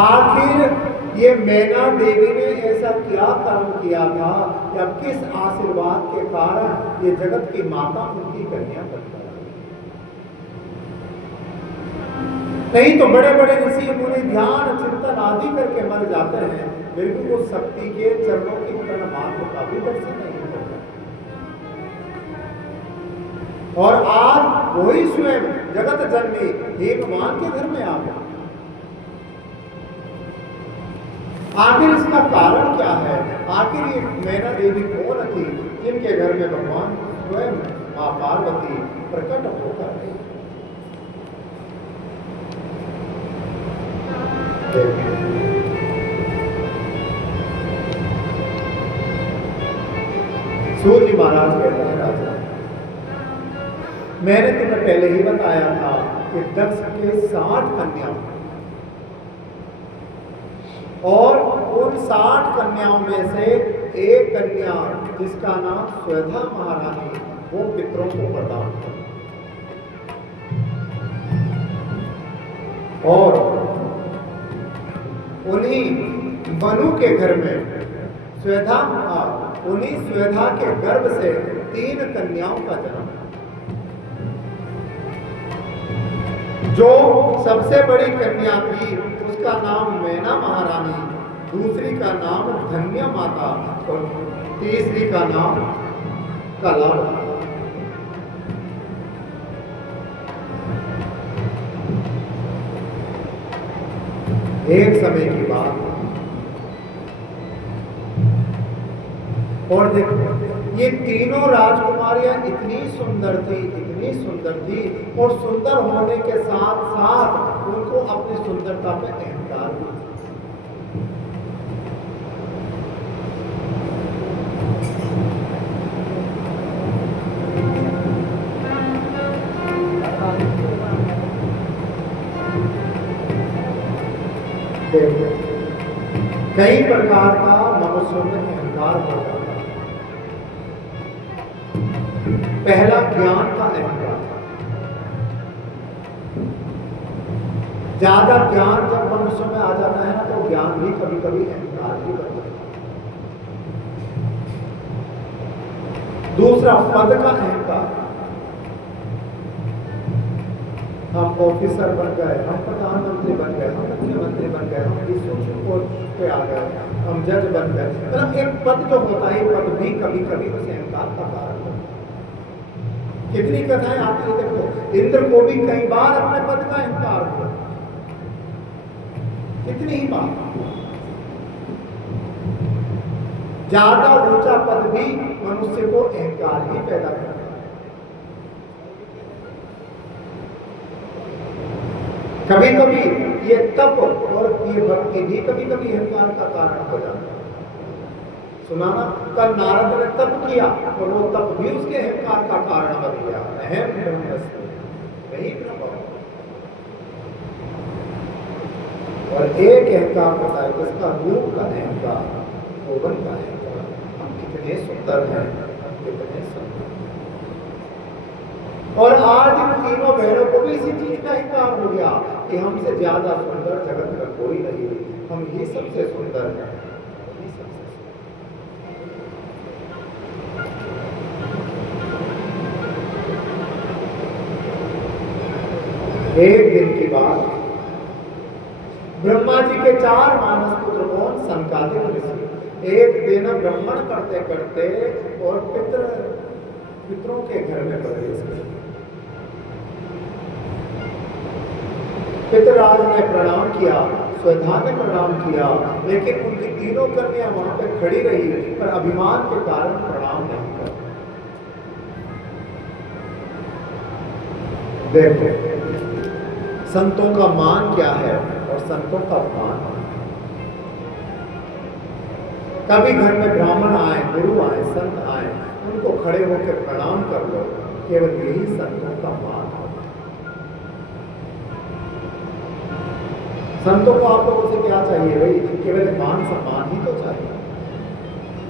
आखिर ये मैना देवी ने ऐसा क्या कर्म किया था या किस आशीर्वाद के कारण ये जगत की माता उनकी कन्या बन गई? नहीं तो बड़े बड़े ऋषि मुनि ध्यान चिंतन आदि करके मर जाते हैं, बिल्कुल वो शक्ति के चरणों की प्रणमात्र का भी दर्शन नहीं होता। और आज वही स्वयं जगत जननी हेममान के घर में आ गया। आखिर इसका कारण क्या है? आखिर ये मैना देवी कौन थी जिनके घर में भगवान स्वयं मां पार्वती प्रकट होकर गई? सूत जी महाराज कहते हैं, राजा मैंने तुम्हें पहले ही बताया था कि दक्ष के 60 कन्या और उन 60 कन्याओं में से एक कन्या जिसका नाम श्वेता महारानी, वो पितरों को प्रदान कर, और उन्हीं मनु के घर में उन्हीं श्वेता के गर्भ से 3 कन्याओं का जन्म। जो सबसे बड़ी कन्या थी उसका नाम मैना महारानी, दूसरी का नाम धन्य माता और तीसरी का नाम कलावती। एक समय की बात, और देखो ये तीनों राजकुमारियां इतनी सुंदर थी और सुंदर होने के साथ साथ उनको अपनी सुंदरता पे अहंकार भी। कई प्रकार का मनुष्यों में अहंकार हो जाता है। पहला ज्ञान का अहंकार। ज्यादा ज्ञान जब मनुष्य में आ जाता है ना, तो ज्ञान भी कभी कभी अहंकार भी बनता है। दूसरा पद का अहंकार। हम ऑफिसर बन गए, हम प्रधानमंत्री बन गए, हम मुख्यमंत्री बन गए, हम सुप्रीम कोर्ट पे आ गए, हम जज बन गए। मतलब एक पद जो होता है, पद भी कभी कभी उस अहंकार का कारण होता है। कितनी कथाएं आती है, देखो इंद्र को भी कई बार अपने पद का अहंकार हुआ, कितनी ही बार। ज्यादा ऊंचा पद भी मनुष्य को अहंकार ही पैदा करता है। कभी कभी ये तप और ये भक्ति भी कभी कभी अहंकार का कारण हो जाता है। सुना ना, कल नारद ने तप किया और वो तप भी उसके अहंकार का कारण बन गया। अहम ब्रह्मस्मि, वही ब्रह्म। और एक अहंकार होता है जिसका रूप का अहंकार, भुवन का अहंकार। हम कितने सुंदर हैं, हम कितने सुंदर। और आज इन तीनों बहनों को भी इसी चीज का अहंकार हो गया कि हमसे ज्यादा सुंदर जगत में कोई नहीं, हम ही सबसे सुंदर हैं। एक दिन की बात, ब्रह्मा जी के 4 मानस पुत्र कौन? सनकादिक ऋषि एक दिन भ्रमण करते करते और पितरों के घर में प्रवेश किया। पितराज ने प्रणाम किया, श्वेता ने प्रणाम किया, लेकिन उनकी तीनों कन्या वहां पे खड़ी रही, पर अभिमान के कारण प्रणाम नहीं कर। देखो संतों का मान क्या है और संतों का अपमान। कभी घर में ब्राह्मण आए, गुरु आए, संत आए, उनको खड़े होकर प्रणाम कर लो, केवल यही संतों का मान है। संतों को आप लोगों से क्या चाहिए भाई? केवल मान सम्मान ही तो चाहिए।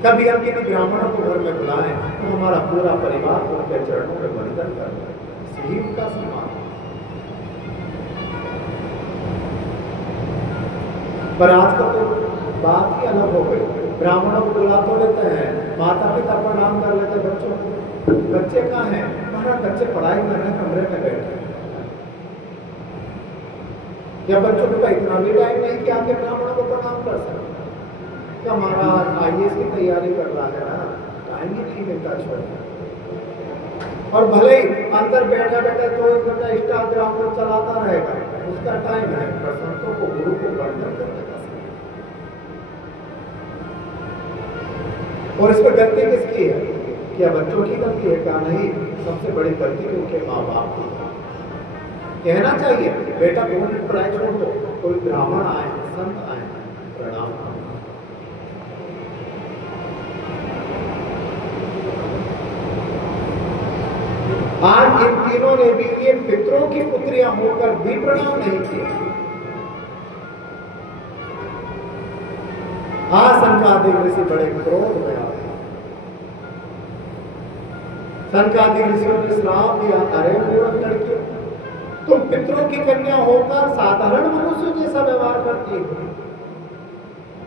कभी हम किसी ब्राह्मणों को घर में बुलाएं तो हमारा पूरा परिवार उनके चरणों में वंदन कर ले, यही उनका सम्मान। पर आजकल तो बात ही अलग हो गई। ब्राह्मणों को बुला तो लेते हैं, माता पिता प्रणाम कर लेते बच्चों को। बच्चे कहाँ हैं? महाराज बच्चे पढ़ाई कर रहे हैं, कमरे में बैठे। क्या बच्चों के पास इतना भी टाइम नहीं कि आके ब्राह्मणों को प्रणाम कर सकते? क्या महाराज IAS की तैयारी कर रहा है ना, टाइम ही नहीं मिलता छोड़। और भले ही अंदर बैठा बैठा 24 घंटा इंस्टाग्राम पर चलाता रहेगा, उसका टाइम है। पर संतों को, गुरु को वर्णन करने का समय। और इस पर गलती किसकी है? क्या बच्चों की गलती है? क्या नहीं, सबसे बड़ी गलती उनके माँ बाप की। कहना चाहिए बेटा 2 मिनट पढ़ाई छोड़ दो, कोई ब्राह्मण आए, संत आए, प्रणाम। आज इन तीनों ने भी ये पितरों की पुत्रियां होकर भी प्रणाम नहीं किया। आज सनकादिक ऋषि बड़े क्रोध में आ गए। सनकादिक ऋषियों ने श्राप दिया, अरे मूर्ख लड़कियों, तुम पितरों की कन्या होकर साधारण मनुष्य जैसा व्यवहार करती हो,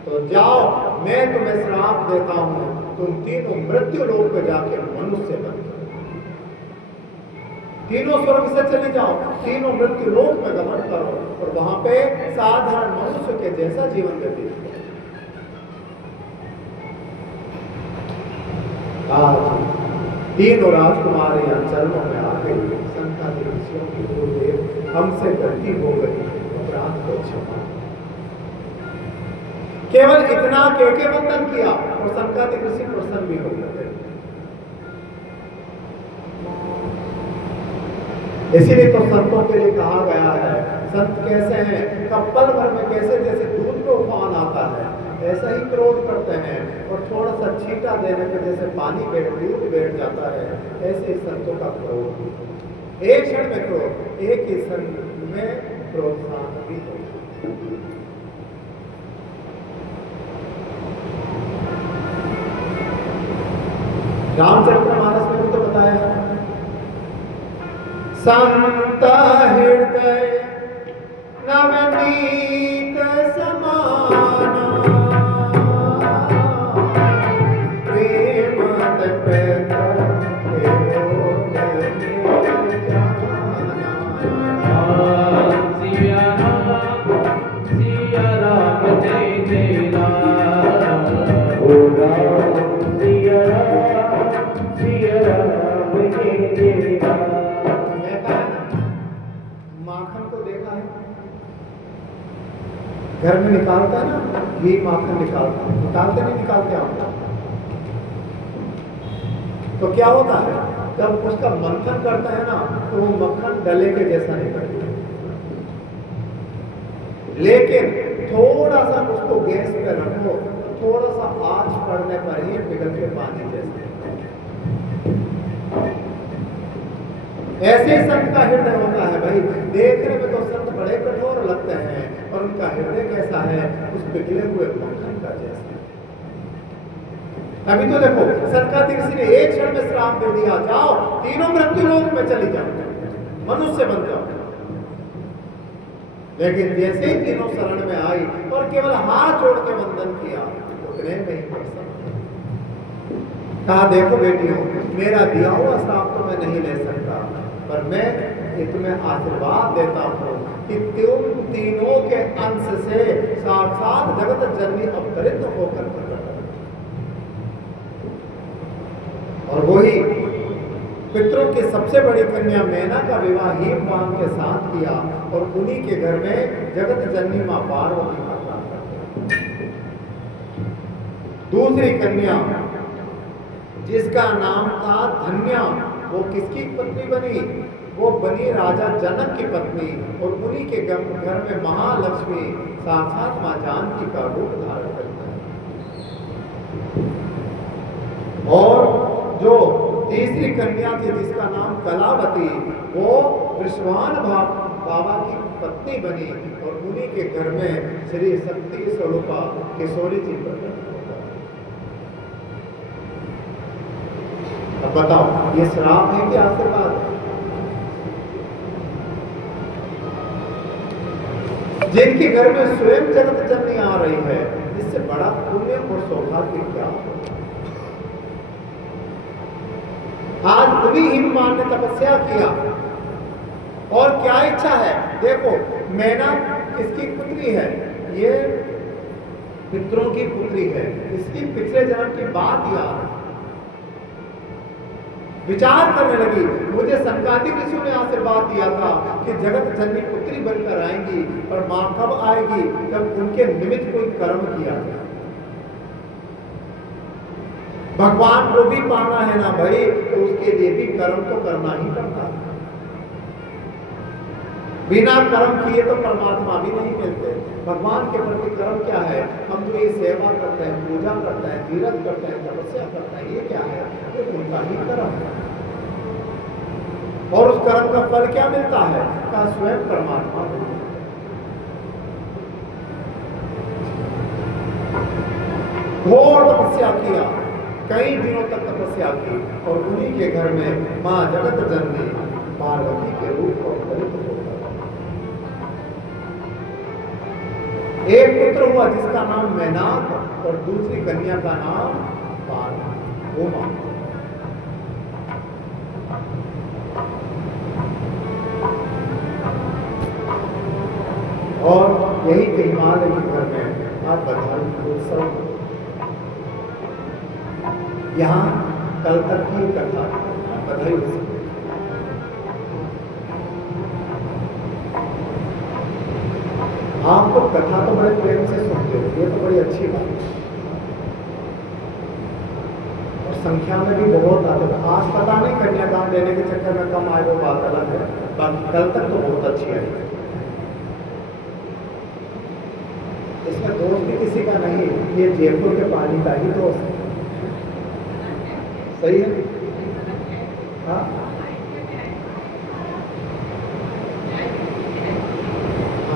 तो जाओ मैं तुम्हें श्राप देता हूं, तुम तीनों मृत्यु लोक पे जाके मनुष्य बन जाओ। तीनों स्वर्ग से चले जाओ, तीनों मृत्यु लोक में गमन करो और वहां पे साधारण मनुष्य के जैसा जीवन व्यतीत करो। तीनों राजकुमार चरणों में आके सनकादिक ऋषियों की गुरुदेव हमसे गलती हो गई, अपराध को क्षमा। केवल इतना कह के वंदन किया और सनकादिक ऋषि प्रसन्न भी हो गए। इसीलिए तो संतों के लिए कहा गया है, संत कैसे हैं? कपल भर में कैसे जैसे दूध में उफान आता है, ऐसा ही क्रोध करते हैं। और थोड़ा सा छींटा देने पे जैसे पानी दूध बैठ जाता है, ऐसे ही संतों का क्रोध। एक क्षण में क्रोध, एक ही क्षण में क्रोध शांत भी हो। रामचरितमानस में भी तो बताया है, संत हृदय नवनीत समाना, प्रेमत सिया राम जय जय राम, ओ राम सिया राम जय जय राम। माखन को देखा है, घर में निकालता है ना, घी माखन निकालता है, निकालते नहीं निकालते आप? तो क्या होता है, जब उसका मंथन करता है ना, तो वो मक्खन डले के जैसा निकलता है। लेकिन थोड़ा सा उसको गैस पे रखो, थोड़ा सा आंच पड़ने पर ही पिघल के पानी जैसा। ऐसे संत का हृदय होता है भाई। देखने में तो संत बड़े कठोर लगते हैं, और उनका हृदय कैसा है? उस पिघले हुए मक्खन का जैसा। अभी तो देखो, सनकादिक ऋषि ने एक क्षण में श्राप दे दिया, जाओ तीनों मृत्यु लोक में चली जाओ, मनुष्य बन जाओ। लेकिन जैसे ही तीनों शरण में आई और केवल हाथ जोड़ के वंदन किया, उतने में ही प्रसन्न कहा, देखो बेटियों, मेरा दिया हुआ श्राप तो मैं नहीं ले सकता, पर मैं तुम्हें आशीर्वाद देता हूं कि तुम तीनों के अंश से साक्षात जगत जननी अवतरित होकर प्रकट हो। और वही पितरों की सबसे बड़ी कन्या मैना का विवाह हिमवान के साथ किया, और उन्हीं के घर में जगत जननी मां पार्वती का प्राप्त किया। दूसरी कन्या जिसका नाम था धन्या, वो किसकी पत्नी बनी? वो बनी राजा जनक की पत्नी, और उन्हीं के घर में महालक्ष्मी साक्षात मां जानकी का रूप धारण करता है। और जो तीसरी कन्या थी जिसका नाम कलावती, वो विश्वान बाबा की पत्नी बनी, और उन्हीं के घर में श्री शक्ति स्वरूपा किशोरी जी प्रकट। अब बताओ, ये श्राप है कि आशीर्वाद है? जिनके घर में स्वयं जगत जननी आ रही है, इससे बड़ा पुण्य और सौभाग्य क्या हो। आज उन्हीं हिमवान ने तपस्या किया और क्या इच्छा है, देखो मैना किसकी पुत्री है, ये पितरों की पुत्री है, इसकी पिछले जन्म की बात याद विचार करने लगी। मुझे संकादिक ऋषियों ने आशीर्वाद दिया था कि जगत जननी पुत्री बनकर आएंगी, पर मां कब आएगी, जब उनके निमित्त कोई कर्म किया जाए। भगवान को भी पाना है ना भाई, तो उसके लिए भी कर्म तो करना ही पड़ता है। बिना कर्म किए तो परमात्मा भी नहीं मिलते। भगवान के प्रति कर्म क्या है, हम जो ये सेवा करते हैं, पूजा करते हैं, तीर्थ करते हैं, तपस्या करते हैं, ये क्या है, ये उनका ही कर्म है। और उस कर्म का फल क्या मिलता है, का स्वयं परमात्मा मिलता है। घोर तपस्या किया, कई दिनों तक तपस्या की, और उन्हीं के घर में मां जगत जननी पार्वती के रूप में अवतरित होकर एक पुत्र हुआ जिसका नाम मैनाक और दूसरी कन्या का नाम पार्वती, उमा। और यही हिमालय के घर में आप बधाई उत्सव, यहाँ कल तक की कथा बधाई उत्सव। आप तो कथा तो बड़े प्रेम से सुनते हो, ये तो बड़ी अच्छी बात है, और संख्या में भी बहुत आते हैं। आज पता नहीं कन्यादान देने के चक्कर में कम आए, वो बात अलग है, बाकी कल तक तो बहुत अच्छी आई। इसमें दोस्त भी किसी का नहीं, ये जयपुर के पानी का ही दोस्त है। सही है, हाँ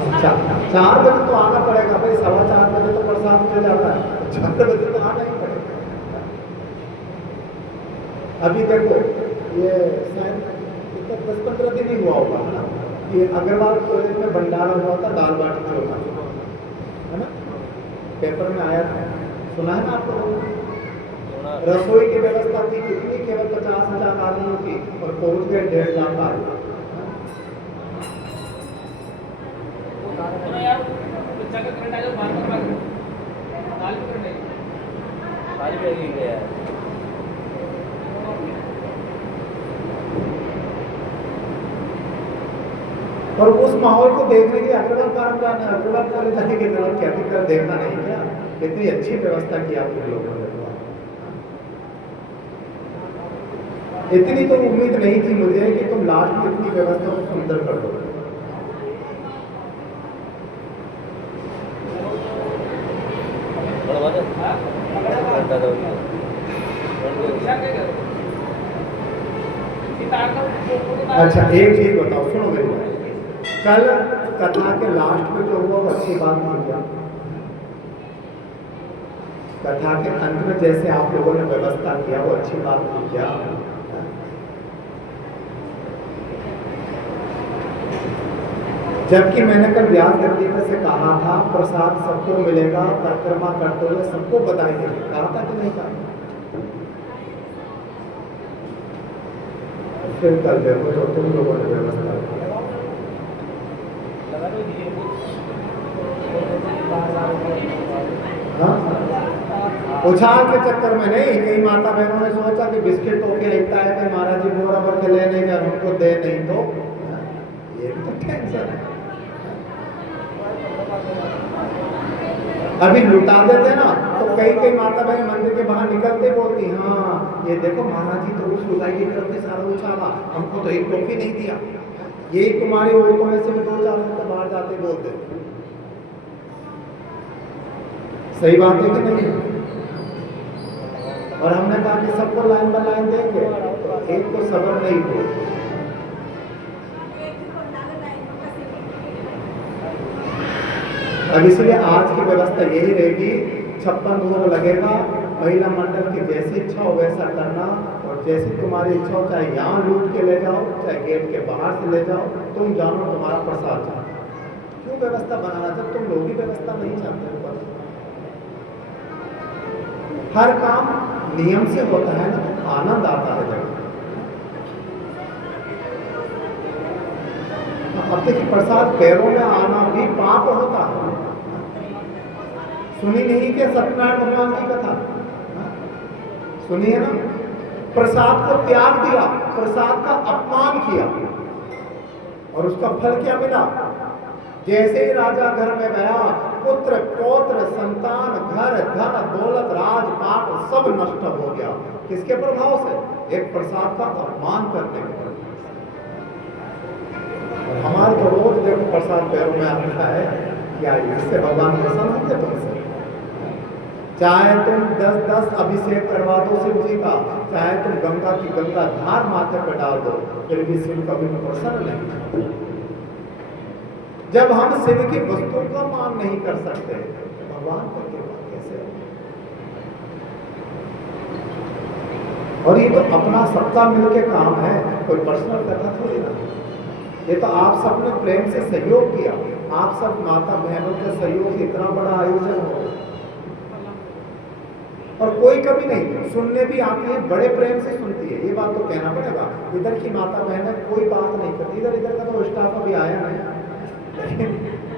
अच्छा, 4 बजे तो आना पड़ेगा भाई, 4:15 बजे तो प्रसाद मिल जाता है, 4 बजे तो आना ही पड़ेगा। अभी देखो ये शायद 10-15 दिन ही हुआ होगा है ना, ये अग्रवाल कॉलेज में भंडारा हुआ था, दाल बाटी चोखा, है ना, पेपर में आया था, सुना है ना आपको। रसोई की व्यवस्था थी कितनी, केवल 50,000 आदमियों की, और पहुंच गए 1.5 लाख आदमी। और उस माहौल को देखने के अग्रवाल फार्म जाना, अग्रवाल कॉलेज जाने की तरफ क्या दिक्कत, देखना नहीं क्या, कितनी अच्छी व्यवस्था की आपके लोगों ने। इतनी तो उम्मीद नहीं थी मुझे कि तुम लास्ट में इतनी व्यवस्था को सुंदर कर दो। अच्छा एक चीज बताओ, सुनो मेरी बात, कल कथा के लास्ट में जो हुआ वो अच्छी बात नहीं क्या, कथा के अंत में जैसे आप लोगों ने व्यवस्था किया वो अच्छी बात नहीं क्या। जबकि मैंने कल व्यास गद्दीकर से कहा था प्रसाद सबको मिलेगा, परिक्रमा करते हुए सबको बधाई देंगे, कहा था कि नहीं कहा। फिर कल देखो तो तुम लोगों ने व्यवस्था उछाल के चक्कर में नहीं, कई माता बहनों ने सोचा कि बिस्किट तो के लिखता है कि महाराज जी बोरा भर के लेने का, उनको दे नहीं तो ये भी तो टेंशन है। अभी लुटा देते ना तो कई माता बहन मंदिर के बाहर निकलते बोलती, हाँ ये देखो महाराज जी तो उस लुगाई की तरफ से सारा उछाला, हमको तो एक टोपी नहीं दिया। यही तुम्हारी औरतों में से भी 2-4 लोग बाहर जाते बोलते, सही बात है कि नहीं। और हमने कहा कि सबको लाइन बाय लाइन देंगे, तो एक तो सब्र नहीं हो। अब इसलिए आज की व्यवस्था यही रहेगी, 56 भोग लगेगा, महिला मंडल की जैसी इच्छा हो वैसा करना, और जैसी तुम्हारी इच्छा हो, चाहे यहाँ लूट के ले जाओ, चाहे गेट के बाहर से ले जाओ, तुम जानो तुम्हारा प्रसाद जानो। क्यों व्यवस्था बनाना जब तुम लोग ही व्यवस्था नहीं चाहते हो? बस हर काम नियम से होता है ना, तो आनंद आता है जब। अब देखिए, प्रसाद पैरों में आना भी पाप होता है। सुनी नहीं कि सत्यनारायण भगवान की कथा? सुनी है ना? प्रसाद को त्याग दिया, प्रसाद का अपमान किया, और उसका फल क्या मिला? जैसे ही राजा घर में गया, पुत्र पौत्र संतान घर धन दौलत राजपाट सब नष्ट हो गया। किसके प्रभाव से? एक प्रसाद का अपमान करने के प्रभाव से। और हमारे तो रोज देखो प्रसाद पैरों में आता है, क्या इससे भगवान प्रसन्न होंगे तुमसे? चाहे तुम 10-10 अभिषेक करवा दो शिव जी का, चाहे तुम गंगा की गंगा धार माथे पर डाल दो, फिर भी शिव कभी प्रसन्न नहीं। जब हम शिव की वस्तु का मान नहीं कर सकते, भगवान का कृपा कैसे? और ये तो अपना सबका मिलके काम है, कोई पर्सनल कथा थोड़ी ना। ये तो आप सबने प्रेम से सहयोग किया, आप सब माता बहनों के सहयोग से इतना बड़ा आयोजन हो। और कोई कभी नहीं, सुनने भी आती है, बड़े प्रेम से सुनती है, ये बात तो कहना पड़ेगा। इधर की माता बहन कोई बात नहीं करती, इधर का तो स्टाफ अभी आया नहीं,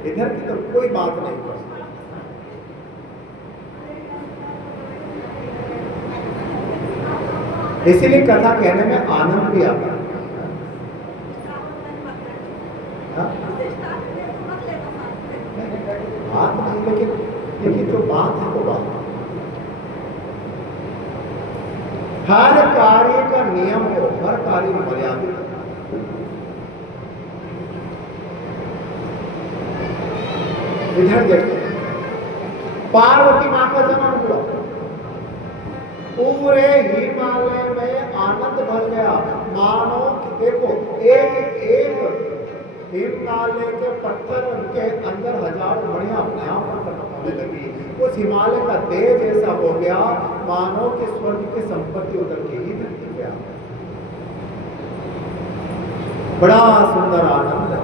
इधर की तो कोई बात नहीं करती। इसीलिए कथा कहने में आनंद भी आता है। बात नहीं, लेकिन जो बात है वो बात। हर कार्य का नियम हो, हर कार्य मर्यादित हो। इधर देखो, पार्वती मां का जन्म हुआ, पूरे हिमालय में आनंद भर गया। मानो कि देखो, एक एक हिमालय के पत्थर के अंदर हजारों मणियां अपने आप प्रकट होने लगी। उस हिमालय का तेज ऐसा हो गया, मानो कि स्वर्ग की संपत्ति उतर के ही धरती पे आ गया। बड़ा सुंदर आनंद है।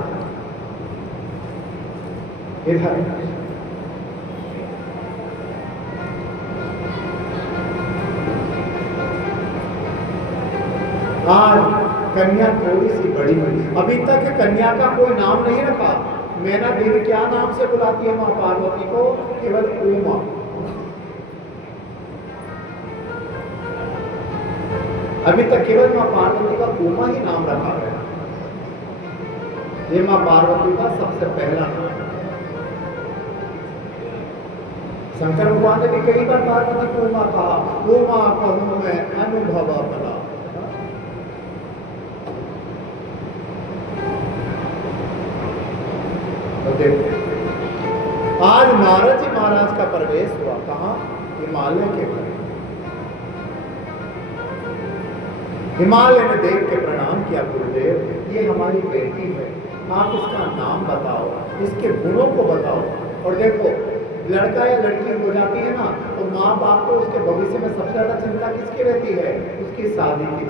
इधर आज कन्या थोड़ी सी बड़ी हुई, अभी तक कन्या का कोई नाम नहीं रखा। मैना देवी क्या नाम से बुलाती है मां पार्वती को? केवल उमा। अभी तक केवल मां पार्वती का उमा ही नाम रखा गया। ये मां पार्वती का सबसे पहला नाम। शंकर भगवान ने भी कई बार पार्वती को उमा कहा, उमा कहूं मैं अनुभव भला। आज नारद जी महाराज का प्रवेश हुआ, कहां? हिमालय के घर। हिमालय ने देख के प्रणाम किया, गुरुदेव ये हमारी बेटी है, आप इसका नाम बताओ, इसके गुणों को बताओ। और देखो, लड़का या लड़की हो जाती है ना, तो माँ बाप को उसके भविष्य में सबसे ज्यादा चिंता किसकी रहती है? उसकी शादी की।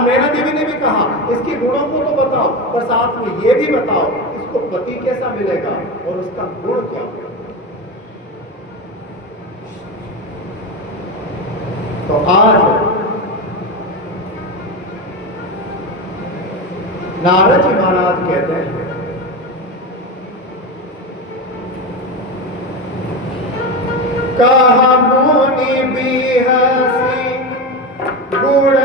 मैना देवी ने भी कहा, इसके गुणों को तो बताओ, पर साथ में ये भी बताओ इसको पति कैसा मिलेगा और उसका गुण क्या। तो आज नारद जी महाराज कहते हैं, कहा मुनि भी हसी गुण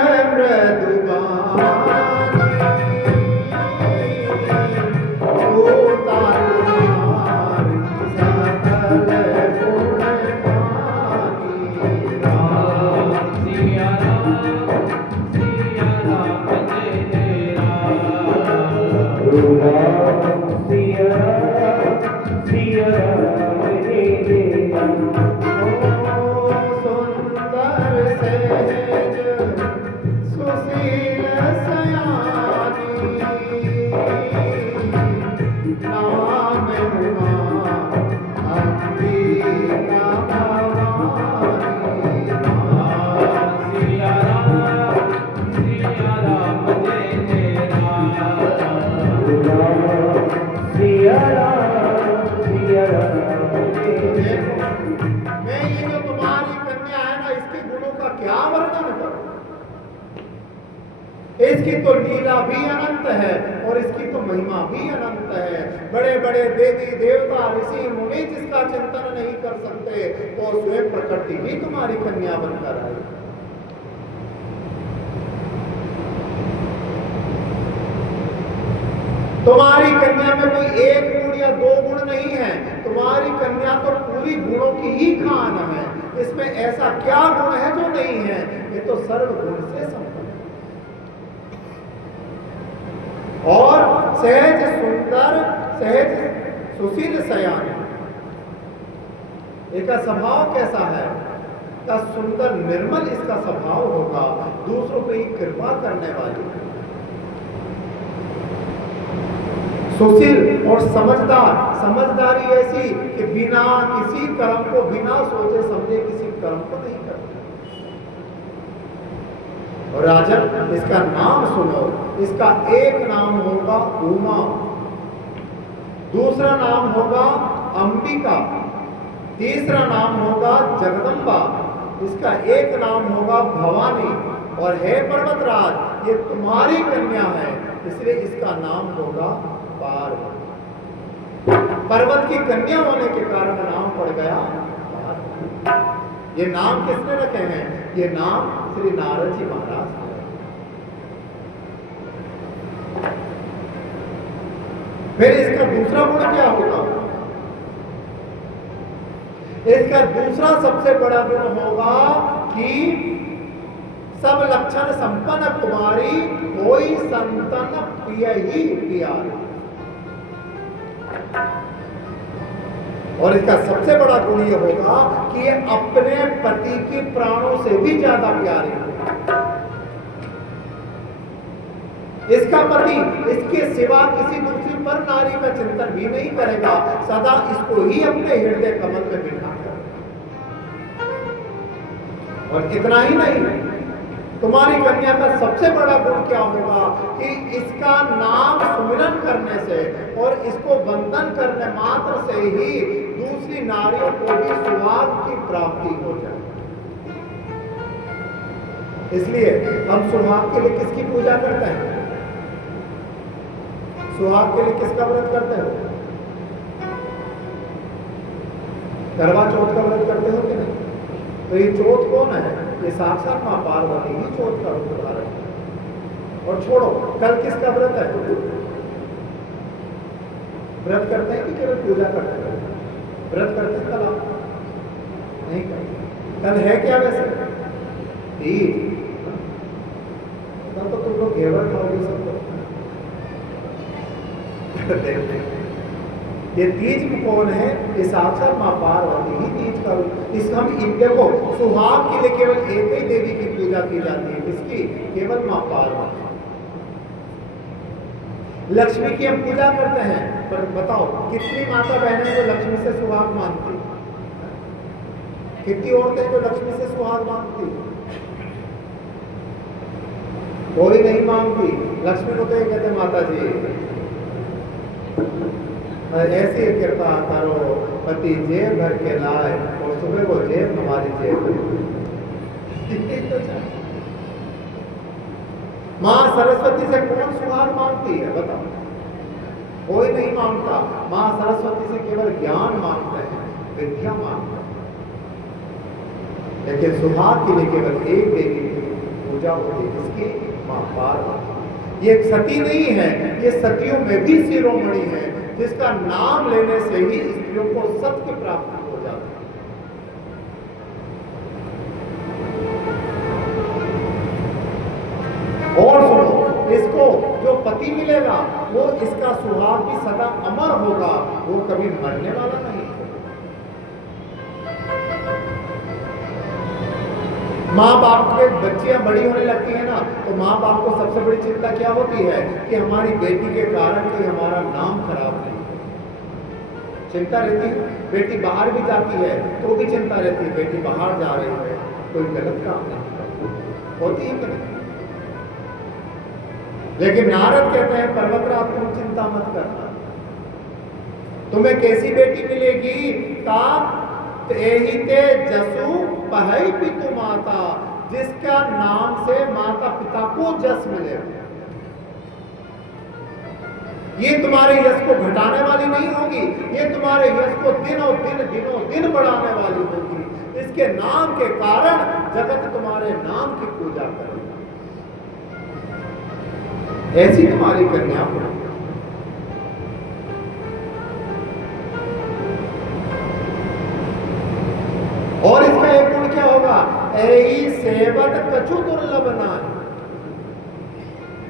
इसकी तो लीला भी अनंत है और इसकी तो महिमा भी अनंत है। बड़े बड़े देवी देवता ऋषि मुनि जिसका चिंतन नहीं कर सकते, वो स्वयं प्रकृति भी तुम्हारी कन्या बनकर आई। तुम्हारी कन्या में कोई एक गुण या दो गुण नहीं है, तुम्हारी कन्या तो पूरी गुणों की ही खान है। इसमें ऐसा क्या गुण है जो नहीं है, ये तो सर्व गुण से संपन्न और सहज सुंदर, सहज सुशील सयान। इसका स्वभाव कैसा है? का सुंदर निर्मल इसका स्वभाव होगा, दूसरों पे कृपा करने वाली, सुशील और समझदार। समझदारी ऐसी कि बिना किसी कर्म को, बिना सोचे समझे किसी कर्म को नहीं करती। और राजन, इसका नाम सुनो, इसका एक नाम होगा उमा, दूसरा नाम होगा अंबिका, तीसरा नाम होगा जगदम्बा, इसका एक नाम होगा भवानी। और है पर्वतराज, ये तुम्हारी कन्या है, इसलिए इसका नाम होगा पार्वती। पर्वत की कन्या होने के कारण नाम पड़ गया पार्वती। ये नाम किसने रखे हैं? ये नाम श्री नारद जी महाराज ने। फिर इसका दूसरा गुण क्या होगा? इसका दूसरा सबसे बड़ा गुण होगा कि सब लक्षण संपन्न कुमारी, कोई संतन प्रिय ही प्यारी। और इसका सबसे बड़ा गुण ये होगा कि ये अपने पति की प्राणों से भी ज्यादा प्यारी है। इसका पति इसके सिवा किसी दूसरी पर नारी का चिंतन भी नहीं करेगा, सदा इसको ही अपने हृदय कमल में बिठा कर। और इतना ही नहीं, तुम्हारी कन्या का सबसे बड़ा गुण क्या होगा कि इसका नाम सुमिरन करने से और इसको वंदन करने मात्र से ही दूसरी नारियों को भी सुहाग की प्राप्ति हो जाए। इसलिए हम सुहाग के लिए किसकी पूजा करते हैं? सुहाग के लिए किसका व्रत करते हो? करवा चौथ का व्रत करते हो कि नहीं? तो ये चौथ कौन है? ये साक्षात मां पार्वती ही चौथ का रूप धारण है। और छोड़ो, कल किसका व्रत है? व्रत करते हैं कि केवल पूजा करते हैं? व्रत करते हैं कल? आप नहीं करते। कल है क्या वैसे? तीज। तो तुम लोग घेवर खाओगे सब लोग। ये तीज कौन है? ये साक्षात मां पार्वती ही तीज का रूप। इस हम देखो, सुहाग के लिए केवल एक ही देवी की पूजा की जाती है, किसकी? केवल मां पार्वती। लक्ष्मी की हम पूजा करते हैं, पर बताओ कितनी माता बहनें जो लक्ष्मी से सुहाग मांगती? कितनी औरतें जो लक्ष्मी से सुहाग मांगती? कोई नहीं मांगती। लक्ष्मी को तो ये कहते माता जी ऐसी कृपा करो, पति जेब भर के लाए और सुबह वो जेब हमारी जेब। मां सरस्वती से कौन सुहाग मांगती है? बताओ, कोई नहीं मांगता। मां सरस्वती से केवल ज्ञान मांगते हैं, विद्या मांगते हैं। लेकिन सुहाग के लिए केवल एक देवी की पूजा होती है, किसकी? मां पार्वती। ये एक सती नहीं है, ये सतियों में भी शिरोमणि है, जिसका नाम लेने से ही स्त्रियों को सत्य प्राप्त हो जाती है। और सुनो, इसको जो पति मिलेगा वो इसका सुहाग भी सदा अमर होगा, वो कभी मरने वाला नहीं। माँ बाप के बच्चियां बड़ी होने लगती है ना, तो माँ बाप को सबसे बड़ी चिंता क्या होती है कि हमारी बेटी के कारण कोई हमारा नाम खराब नहीं। चिंता रहती है। बेटी बाहर भी जाती है तो भी चिंता रहती है, बेटी बाहर जा रही है कोई गलत काम नहीं होती है कि नहीं? लेकिन नारद कहते हैं पर्वतराज तुम चिंता मत करना, तुम्हें कैसी बेटी मिलेगी? का एही ते जसु पहई पितु माता, जिसका नाम से माता पिता को यश मिलेगा। ये तुम्हारे यश को घटाने वाली नहीं होगी, ये तुम्हारे यश को दिनों दिन बढ़ाने वाली होगी। इसके नाम के कारण जगत तुम्हारे नाम की पूजा करेगा। ऐसी तुम्हारी कन्या होगी। और इसका एक गुण क्या होगा? ऐही सेवत कछु दुर्लभ नाहि।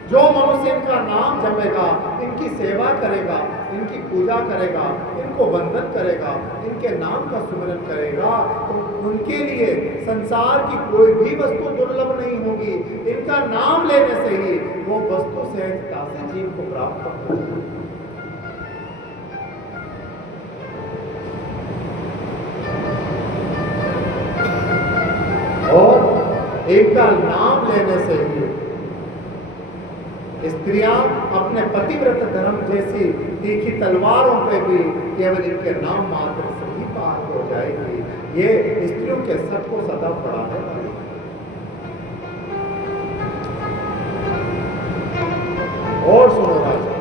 जो मनुष्य इनका नाम जपेगा, इनकी सेवा करेगा, इनकी पूजा करेगा, इनको वंदन करेगा, इनके नाम का सुमिरन करेगा, तो उनके लिए संसार की कोई भी वस्तु दुर्लभ नहीं होगी। इनका नाम लेने से ही वो वस्तु सहजता से जीव को प्राप्त होगी। और इनका नाम लेने से ही स्त्रियां अपने पतिव्रत धर्म जैसी तीखी तलवारों पे भी केवल इनके नाम मात्र से ही पार हो जाएगी। ये स्त्रियों के सब को सदा बढ़ाने वाली। और सुनो राजा,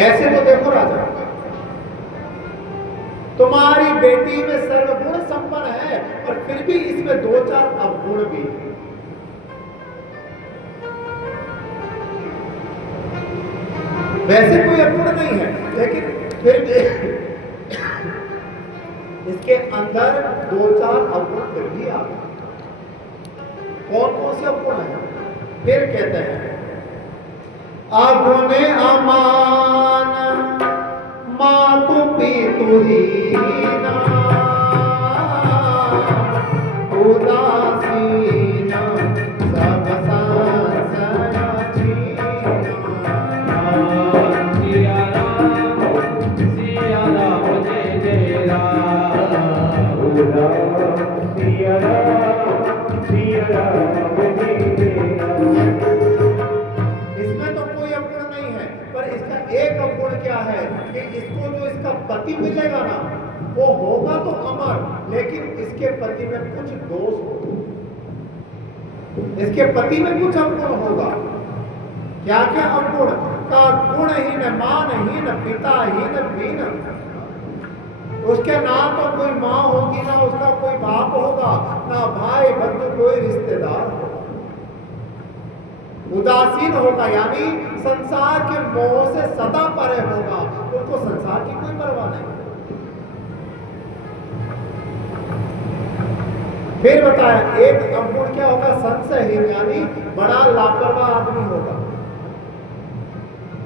ऐसे तो देखो राजा, तुम्हारी बेटी में सर्वगुण संपन्न है, और फिर भी इसमें 2-4 अवगुण भी है। वैसे कोई अवगुण नहीं है, लेकिन फिर भी इसके अंदर 2-4 अवगुण फिर भी आ गए। कौन कौन से अवगुण है? फिर कहते हैं, अगुण अमान मातु पितु हीना उदासीना सब संशय छीना। सिया राम जय जय राम। सिया राम जय जय राम। इसमें तो कोई अवगुण नहीं है, पर इसका एक अवगुण क्या है कि इसको जो इसका पति मिलेगा ना, वो होगा तो अमर, लेकिन इसके पति में कुछ दोष होगा। इसके पति में कुछ अवगुण होगा। क्या क्या अवगुण? का गुणहीन, मानहीन, पिताहीन, वीन। उसके ना तो कोई माँ होगी, ना उसका कोई बाप होगा, ना भाई बंधु कोई रिश्तेदार होगा। उदासीन होगा, यानी संसार के मोह से सदा परे होगा, उसको संसार की कोई परवाह नहीं। फिर बताया, एक अवगुण क्या होगा? संशयहीन, यानी बड़ा लापरवाह आदमी होगा।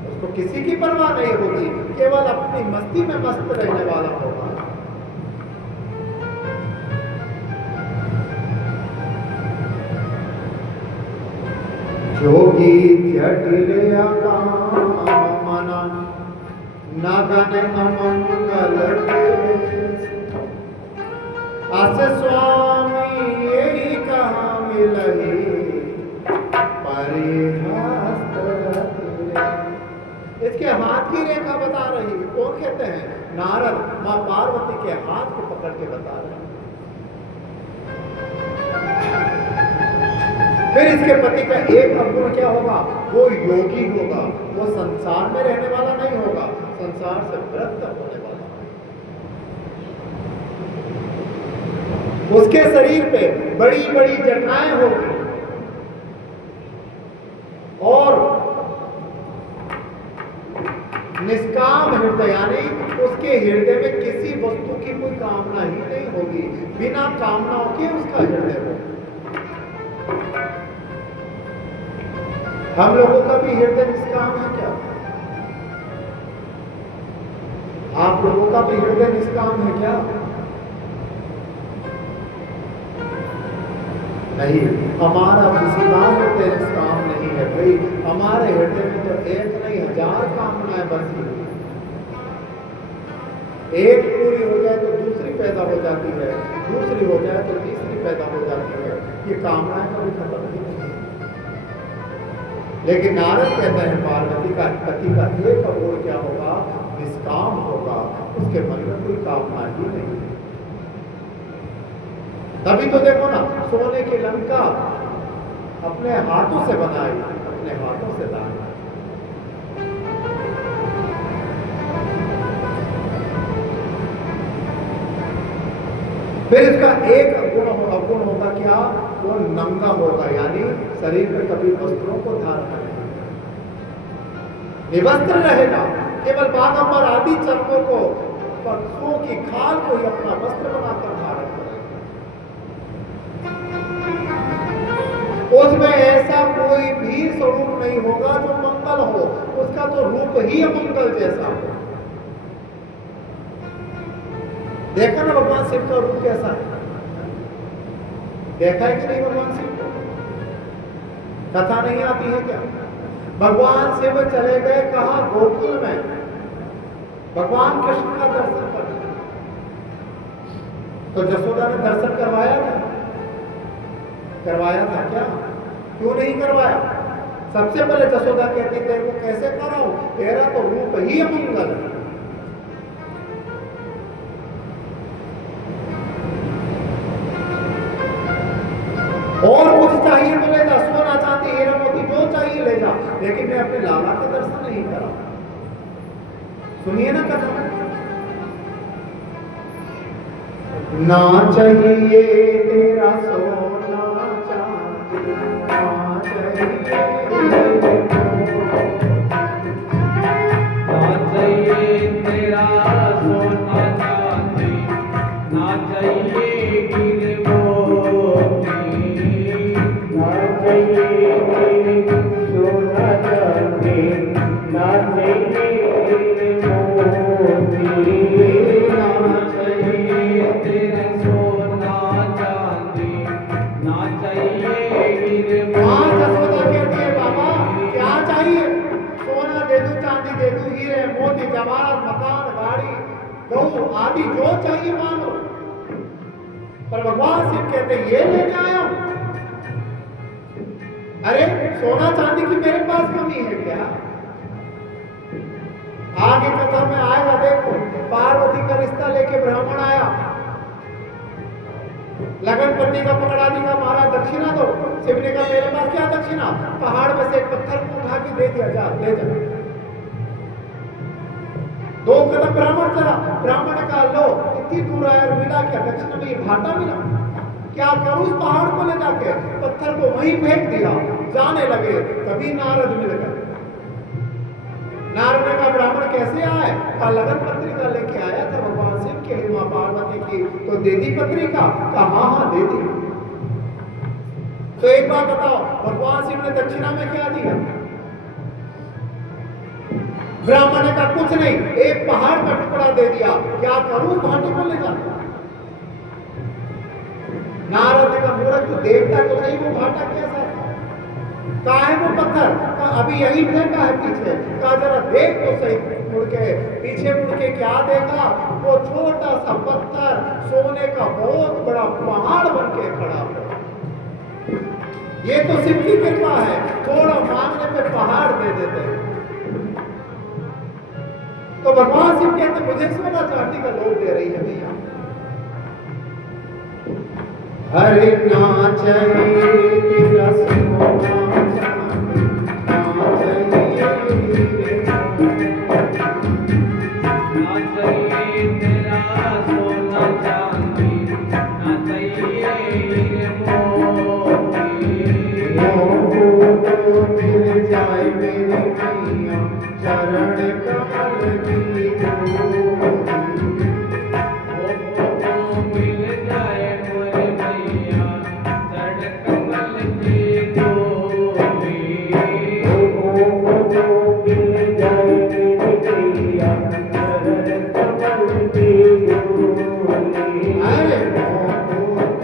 उसको किसी की परवाह नहीं होगी, केवल अपनी मस्ती में मस्त रहने वाला होगा। जोगी जटिल काम मना नगन अमंगल अस स्वामी यही कहा मिलही परिहस्त। इसके हाथ की रेखा बता रही। कौन कहते हैं? नारद मां पार्वती के हाथ को पकड़ के बता रहे हैं। फिर इसके पति का एक अवगुण क्या होगा? वो योगी होगा, वो संसार में रहने वाला नहीं होगा, संसार से विरक्त होने वाला। उसके शरीर पे बड़ी बड़ी जटाएं होगी, और निष्काम हृदय, यानी उसके हृदय में किसी वस्तु की कोई कामना ही नहीं होगी। बिना कामनाओं के उसका हृदय होगा। हम लोगों का भी हृदय निष्काम है क्या? आप लोगों का भी हृदय निष्काम है क्या? नहीं, हमारा किसी का हृदय निष्काम नहीं है भाई। हमारे हृदय में तो एक नहीं 1000 कामनाएं बसी हुई। एक पूरी हो जाए तो दूसरी पैदा हो जाती है, दूसरी हो जाए तो तीसरी पैदा हो जाती है। ये कामनाएं कभी खत्म नहीं होती। लेकिन नारद कहते हैं पार्वती का पति का एक और क्या होगा, निष्काम होगा, उसके मन में कोई कामना ही नहीं। तभी तो देखो ना, सोने की लंका अपने हाथों से बनाई, अपने हाथों से दान। फिर इसका एक अवगुण होगा क्या, वो नंगा होगा, यानी शरीर में कभी वस्त्रों को धारण करेगा, निवस्त्र रहेगा, केवल बागंबर आदि चर्मों को, पशुओं की खाल को ही अपना वस्त्र बनाकर धारण करेगा। उसमें ऐसा कोई भी स्वरूप नहीं होगा जो मंगल हो, उसका तो रूप ही अमंगल जैसा हो। देखा ना भगवान शिव का रूप कैसा है, देखा है कि नहीं भगवान शिव को? कथा नहीं आती है क्या? भगवान शिव चले गए कहा, गोकुल में भगवान कृष्ण का दर्शन करने, तो जसोदा ने दर्शन करवाया था, करवाया था क्या? क्यों नहीं करवाया? सबसे पहले जसोदा कहती तेरे को कैसे कराऊं, तेरा तो रूप ही अमंगल है। और कुछ चाहिए तो ले जा, सोना चांदी हीरा मोती जो चाहिए ले जा, लेकिन मैं अपने लाला का दर्शन नहीं करा। सुनिए ना कथा, ना चाहिए तेरा सोना चांदी, ना चाहिए तेरा सोना चांदी, ना चाहिए हीरे मोती, ना चाहिए सोना चांदी, ना चाहिए मोती, ना चाहिए तेरा सोना चांदी, ना चाहिए हीरे हाँ, जसोदा मोती। कहती है बाबा क्या चाहिए, सोना दे दूं, चांदी दे दूं, हीरे मोती जवाहर मकान गाड़ी गऊ आदि जो चाहिए मांगो। पर भगवान शिव कहते ये लेने आया हूं। अरे सोना चांदी की मेरे पास कमी है क्या? आगे कथा में आएगा, देखो पार्वती का रिश्ता लेके ब्राह्मण आया, लगन पत्नी का पकड़ा दी का मारा, दक्षिणा दो। शिव ने कहा मेरे पास क्या दक्षिणा, पहाड़ में से एक पत्थर को उठा के दे दिया, जा ले जा। 2 कदम ब्राह्मण चला, ब्राह्मण ने कहा लो इतनी दूर आया और मिला क्या, दक्षिणा में ये भाटा मिला, क्या करूं उस पहाड़ को ले जाके, पत्थर को वहीं फेंक दिया, जाने लगे, तभी नारद मिल गए। नारद ने कहा ब्राह्मण कैसे आए, कहा लगन पत्रिका लेके आया था भगवान शिव के लिए, मां पार्वती की, तो दे दी पत्रिका, कहा हाँ दे दी। तो एक बात बताओ, भगवान शिव ने दक्षिणा में क्या दिया? ब्राह्मण ने कहा कुछ नहीं, एक पहाड़ का टुकड़ा दे दिया, क्या करूं भाटे को ले जाकर। नारद ने कहा मूर्ख तू देखता तो सही वो भाटा कैसा है, कहा है वो पत्थर, कहा अभी यही फेंका है पीछे, कहा जरा देख तो सही मुड़ के, पीछे मुड़ के क्या देखा, वो छोटा सा पत्थर सोने का बहुत बड़ा पहाड़ बन के खड़ा है। ये तो शिव की कृपा है, थोड़ा मांगने पे पहाड़ दे देते हैं। तो भगवान शिव कहते मुझे सोना चांदी का लोभ दे रही है भैया। हरे ना चाहिए तेरा सोना चांदी, ना चाहिए हीरे ना चाहिए तेरा सोना चांदी, ना चाहिए हीरे मोती। मोह मिल जाए मेरी मैया, चरण कमल की धूली। मिल जाए मोरे मैया, चरण कमल की धूली। मिल जाए मेरी मैया, चरण कमल की धूली। अरे मोह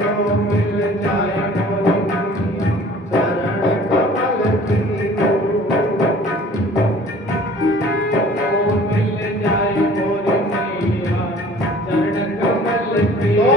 तो मिल जाए मोरी मैया, चरण कमल की धूली। मिल जाए मोरे मैया, चरण कमल की तो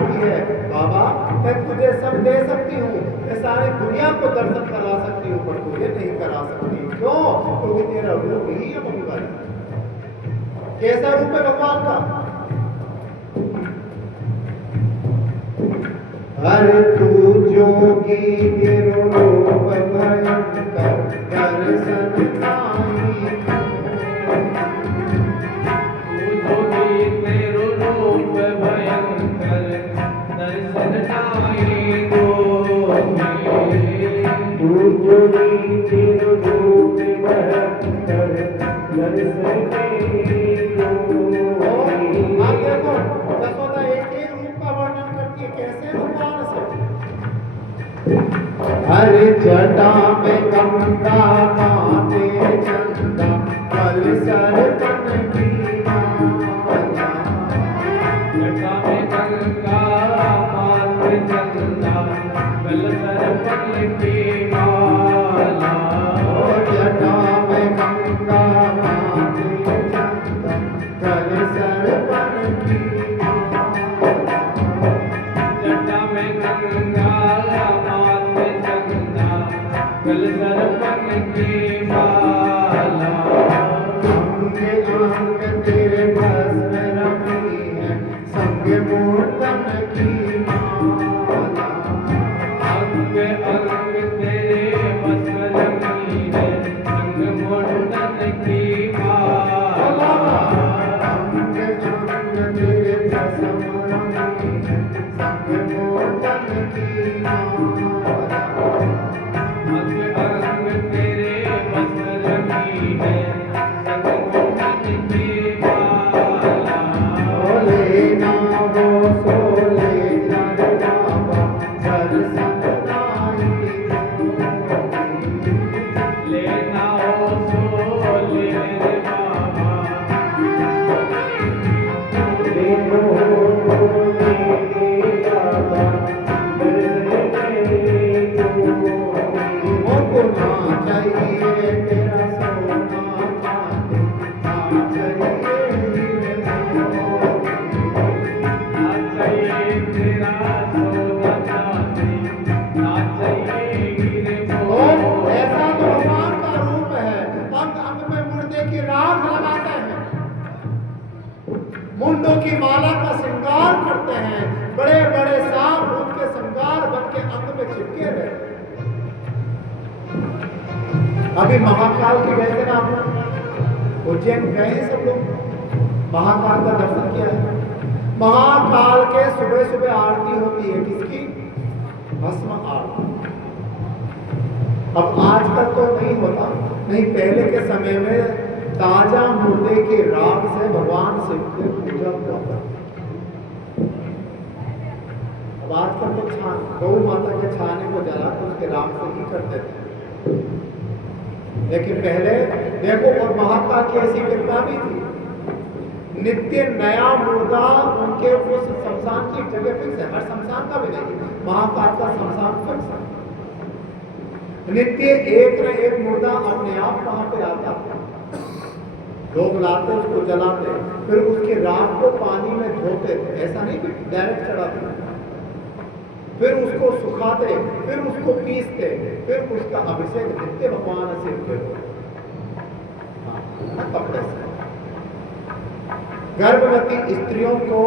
कहती है बाबा मैं तुझे सब दे सकती हूँ, मैं सारी दुनिया को दर्शन करा सकती हूँ, पर तुझे नहीं करा सकती। क्यों? क्योंकि तेरा रूप ही अमंगल है। कैसा रूप है भगवान का? अरे तू जोगी तेरो रूप भयंकर दर्शन नाही। जोगी तेरो रूप भयंकर दर्शन नाही गोरी। तू जोगी तेरो रूप भयंकर दर्शन नहीं गोरी। आप देखो यशोदा एक ही रूप का वर्णन करती है, कैसे भगवान से? हरे जटा में गंगा माते चंदा कल सरपन की माला। जटा में गंगा मात चंदा कल सरपन की माला। जटा में गंगा माते चंदा कल सरपन की माला। जटा में गंगा मात चंदा कल सरपन की माला। अंगे अंग तेरे भस्म रखी है संग मूर्तन की माला। अंग अंग तेरे भस्म रंगी है संग मुंडन की माला। अंग अंग तेरे भस्म रखी है संग मूर्तन की माला। अंग अंग तेरे भस्म रंगी है संग मुंडन की माला। बोले ना वो सोले जग बाबा दर्शन नाही होती। लेना हो सो ले रे बाबा। तेरो मेरे बाबा दर्शन नहीं गोरी। हमको ना चाहिए तेरा सोना चांदी, ना चाहिए हीरे मोती। ना चाहिए तेरा सोना चांदी, ना चाहिए हीरे और मोती। ऐसा तो भगवान का रूप है, अंग अंग में मुर्दे की राख लगाते हैं, मुंडों की माला का श्रृंगार करते हैं, बड़े बड़े सांप उनके श्रृंगार बन के अंग में चिपके रहते हैं। अभी महाकाल के गए थे ना आप लोग? उज्जैन गए हैं सब लोग? महाकाल का दर्शन किया है? महाकाल के सुबह सुबह आरती होती है, किसकी? भस्म आरती। अब आजकल तो नहीं होता, नहीं पहले के समय में ताजा मुर्दे के राग से भगवान शिव की पूजा हुआ था। अब आजकल तो छान गौ माता के छाने को जला कर उसके राग से ही करते थे, लेकिन पहले देखो। और महाकाल की ऐसी कृपा भी थी, नित्य नया मुर्दा उनके उस शमशान की जगह फिक्स है, हर शमशान का भी नहीं, महाकाल का शमशान फिक्स है। नित्य एक न एक मुर्दा अपने आप वहां पे आता, लोग लाते उसको जलाते, फिर उसके राख को पानी में धोते थे, ऐसा नहीं कि डायरेक्ट चढ़ाते, फिर उसको सुखाते, फिर उसको पीसते, फिर उसका अभिषेक नित्य भगवान शिव के कपड़े से। गर्भवती स्त्रियों को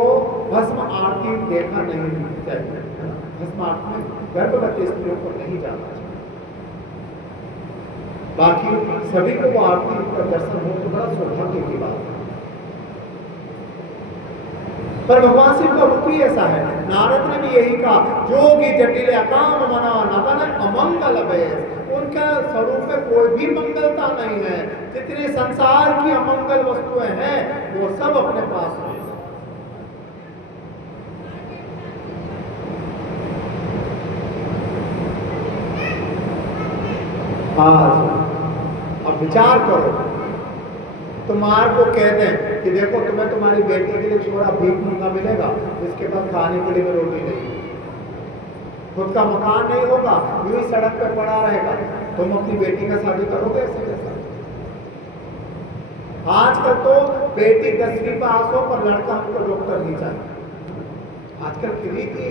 भस्म आरती देखा नहीं चाहिए, भस्म आरती में गर्भवती स्त्रियों को नहीं जाना चाहिए। बाकी सभी को वो आरती का दर्शन हो तो बड़ा सौभाग्य की बात है। पर भगवान शिव का रूप ही ऐसा है। नारद ने भी यही कहा, जोगी जटिल अकाम मना नतन अमंगल भय। उनका स्वरूप में कोई भी मंगलता नहीं है, जितने संसार की अमंगल वस्तुएं हैं वो सब अपने पास है। आज अब विचार करो, तुम्हार को कह दें कि देखो तुम्हें तुम्हारी बेटी के लिए छोरा भीख मंगा मिलेगा, इसके बाद खाने के लिए रोटी नहीं, खुद का मकान नहीं होगा, यूं ही सड़क पे पड़ा रहेगा, तुम अपनी बेटी का शादी करोगे ऐसे कैसा? आजकल तो बेटी 10वीं पास हो पर लड़का हमको डॉक्टर नहीं चाहिए, आजकल की रीति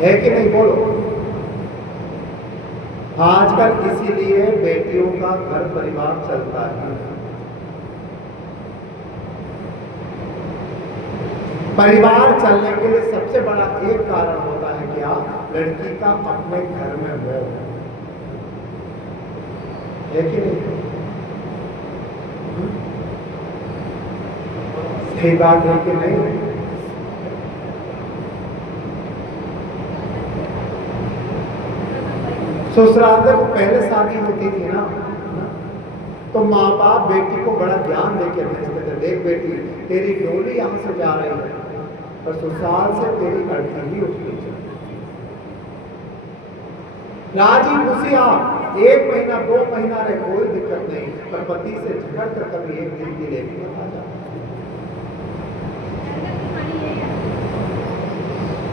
है कि नहीं, बोलो। आजकल इसीलिए बेटियों का घर परिवार चलता है। परिवार चलने के लिए सबसे बड़ा एक कारण होता है क्या, लड़की का अपने घर में मोह है कि नहीं? सही बात है कि नहीं? ससुराल में पहले शादी होती थी ना, तो माँ बाप बेटी को बड़ा ज्ञान देके भेजते थे, देख बेटी तेरी डोली यहाँ से जा रही है और ससुराल से तेरी अर्थी ही उठनी चाहिए। राजी खुशी आप 1 महीना 2 महीना रहे कोई दिक्कत नहीं, पर पति से झगड़ कर कभी एक दिन की लेके मत आ जाओ।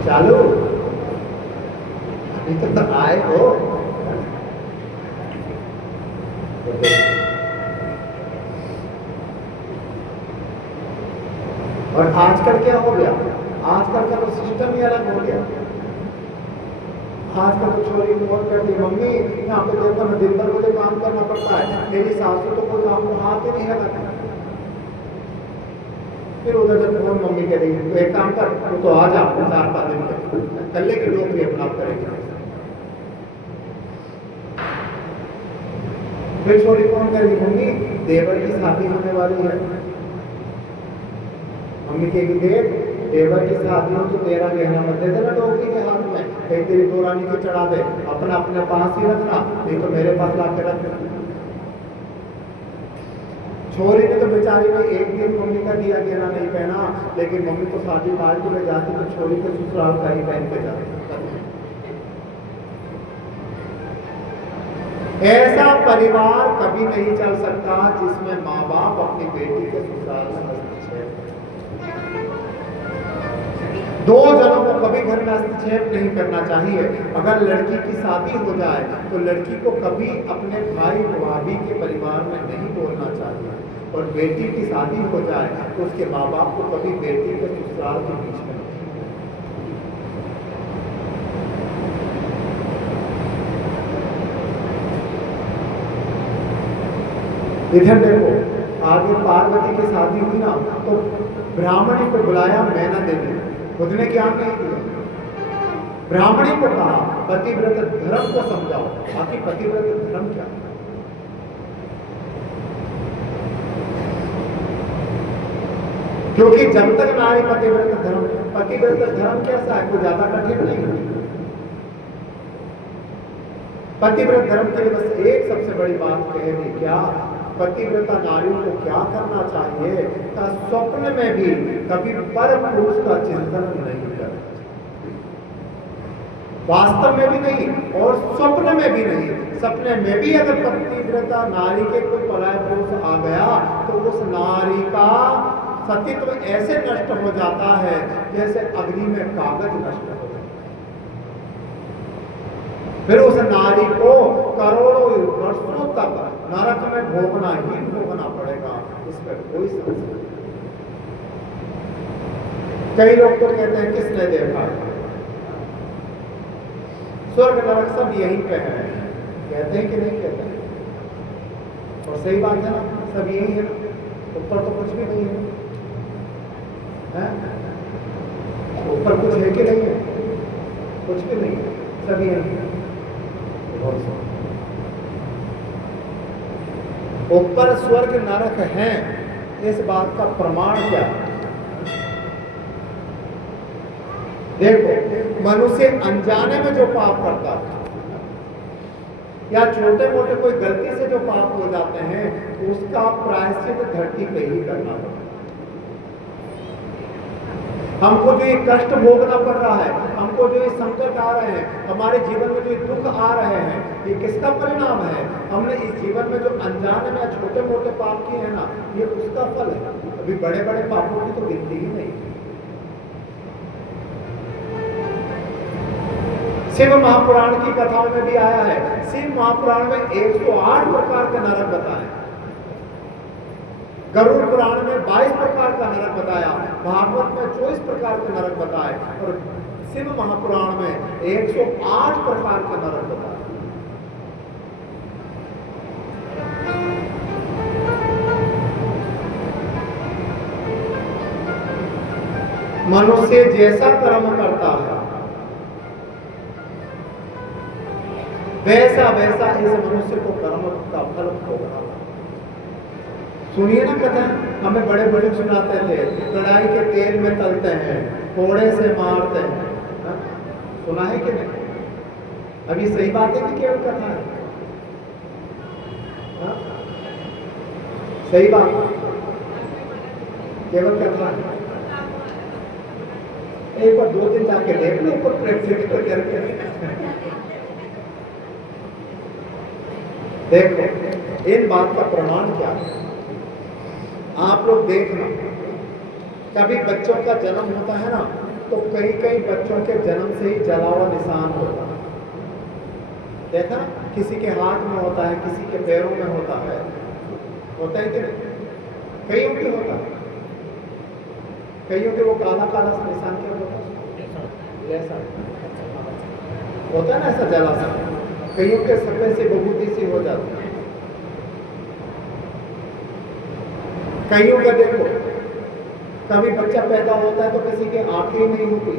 चालू अभी तक आए हो। और आजकल क्या हो गया, आजकल का तो सिस्टम ही अलग हो गया। आजकल तो छोरी फोन करती, मम्मी यहाँ पे देखो ना, दिन भर मुझे काम करना पड़ता है, मेरी सासू तो कोई काम को हाथ ही नहीं लगाती। फिर उधर जब फोन मम्मी कह रही तो एक काम कर, तो आ जा 4-5 दिन के कल्ले की नौकरी अपना करेगी। फिर छोरी फोन करेगी, मम्मी देवर की शादी होने वाली है। मम्मी कहेगी देख देवर की शादी हो तो तेरा गहना मत दे देना डोगरी के हाथ में, कहीं तेरी दोरानी को चढ़ा दे, अपना अपने पास ही रखना, नहीं तो मेरे पास ला के रख दे। छोरी ने तो बेचारी ने एक दिन मम्मी का दिया गहना नहीं पहना, लेकिन मम्मी तो शादी पार्टी में जाती तो छोरी के ससुराल का ही पहन के जाती। ऐसा परिवार कभी नहीं चल सकता जिसमें माँ बाप अपनी बेटी के ससुराल में हस्तक्षेप। 2 जनों को कभी घर में हस्तक्षेप नहीं करना चाहिए। अगर लड़की की शादी हो जाए तो लड़की को कभी अपने भाई भाभी के परिवार में नहीं बोलना चाहिए, और बेटी की शादी हो जाए तो उसके माँ बाप को कभी बेटी के ससुराल के बीच में। इधर देखो, आगे पार्वती की शादी हुई ना, तो ब्राह्मणी को बुलाया मैना देवी, खुद ने ज्ञान नहीं दिया। ब्राह्मणी को कहा पतिव्रत धर्म को समझाओ, बाकी पतिव्रत धर्म क्या? क्योंकि जब तक नारी पतिव्रत धर्म कैसा है, कोई ज्यादा कठिन नहीं है। पतिव्रत धर्म के लिए बस एक सबसे बड़ी बात कह दी, क्या पतिव्रता नारी को क्या करना चाहिए, स्वप्न में भी कभी पर पुरुष का चिंतन नहीं कर, वास्तव में भी नहीं और स्वप्न में भी नहीं। सपने में भी अगर पतिव्रता नारी के कोई पराय पुरुष आ गया तो उस नारी का सतीत्व ऐसे नष्ट हो जाता है जैसे अग्नि में कागज नष्ट हो जाता है। फिर उस नारी को करोड़ों वर्षों तक नरक में भोगना ही भोगना पड़ेगा, इस पर कोई संशय नहीं। कई लोग तो कहते हैं किसने देखा, स्वर्ग नरक सब यहीं पे है, कहते हैं कि नहीं कहते हैं? और सही बात है ना, सब यही है, ऊपर तो कुछ भी नहीं है, ऊपर कुछ है कि नहीं है? कुछ भी नहीं है, सब यही है। ऊपर स्वर्ग नरक है, इस बात का प्रमाण क्या है? देखो, मनुष्य अनजाने में जो पाप करता है या छोटे मोटे कोई गलती से जो पाप हो जाते हैं, उसका प्रायश्चित धरती पे ही करना होगा। हमको जो ये कष्ट भोगना पड़ रहा है, हमको जो ये संकट आ रहे हैं, हमारे जीवन में जो ये दुख आ रहे हैं, ये किसका परिणाम है? हमने इस जीवन में जो अनजाने में छोटे मोटे पाप किए हैं ना, ये उसका फल है। अभी बड़े बड़े पापों की तो गिनती ही नहीं। शिव महापुराण की कथाओं में भी आया है, शिव महापुराण में 108 प्रकार के नरक बताए। गरुड़ पुराण में 22 प्रकार का नरक बताया, भागवत में 24 प्रकार के नरक बताए और शिव महापुराण में 108 प्रकार के नरक बताए। मनुष्य जैसा कर्म करता है वैसा वैसा इस मनुष्य को कर्म का फल भोगना। सुनिए ना कथा, हमें बड़े बड़े सुनाते थे, कढ़ाई के तेल में तलते हैं, कोड़े से मारते हैं, हा? सुना है कि नहीं? अब ये सही बात है कि केवल कथा है? हा? सही बात केवल कथा है? एक बार 2 दिन जाके देख लो, ऊपर प्रैक्टिस करके देखो इन बात का प्रमाण क्या है। आप लोग देखना, कभी बच्चों का जन्म होता है ना, तो कई कई बच्चों के जन्म से ही जला हुआ निशान होता है। देखा, किसी के हाथ में होता है, किसी के पैरों में होता है कि नहीं? कईयों के होता है, कईयों के वो काला काला सा निशान क्या होता है, ऐसा होता है ना, ऐसा जला सा। कईयों के सफेद से बबूती सी हो जाती है। कईयों का देखो, कभी बच्चा पैदा होता है तो किसी के आंखें नहीं होती,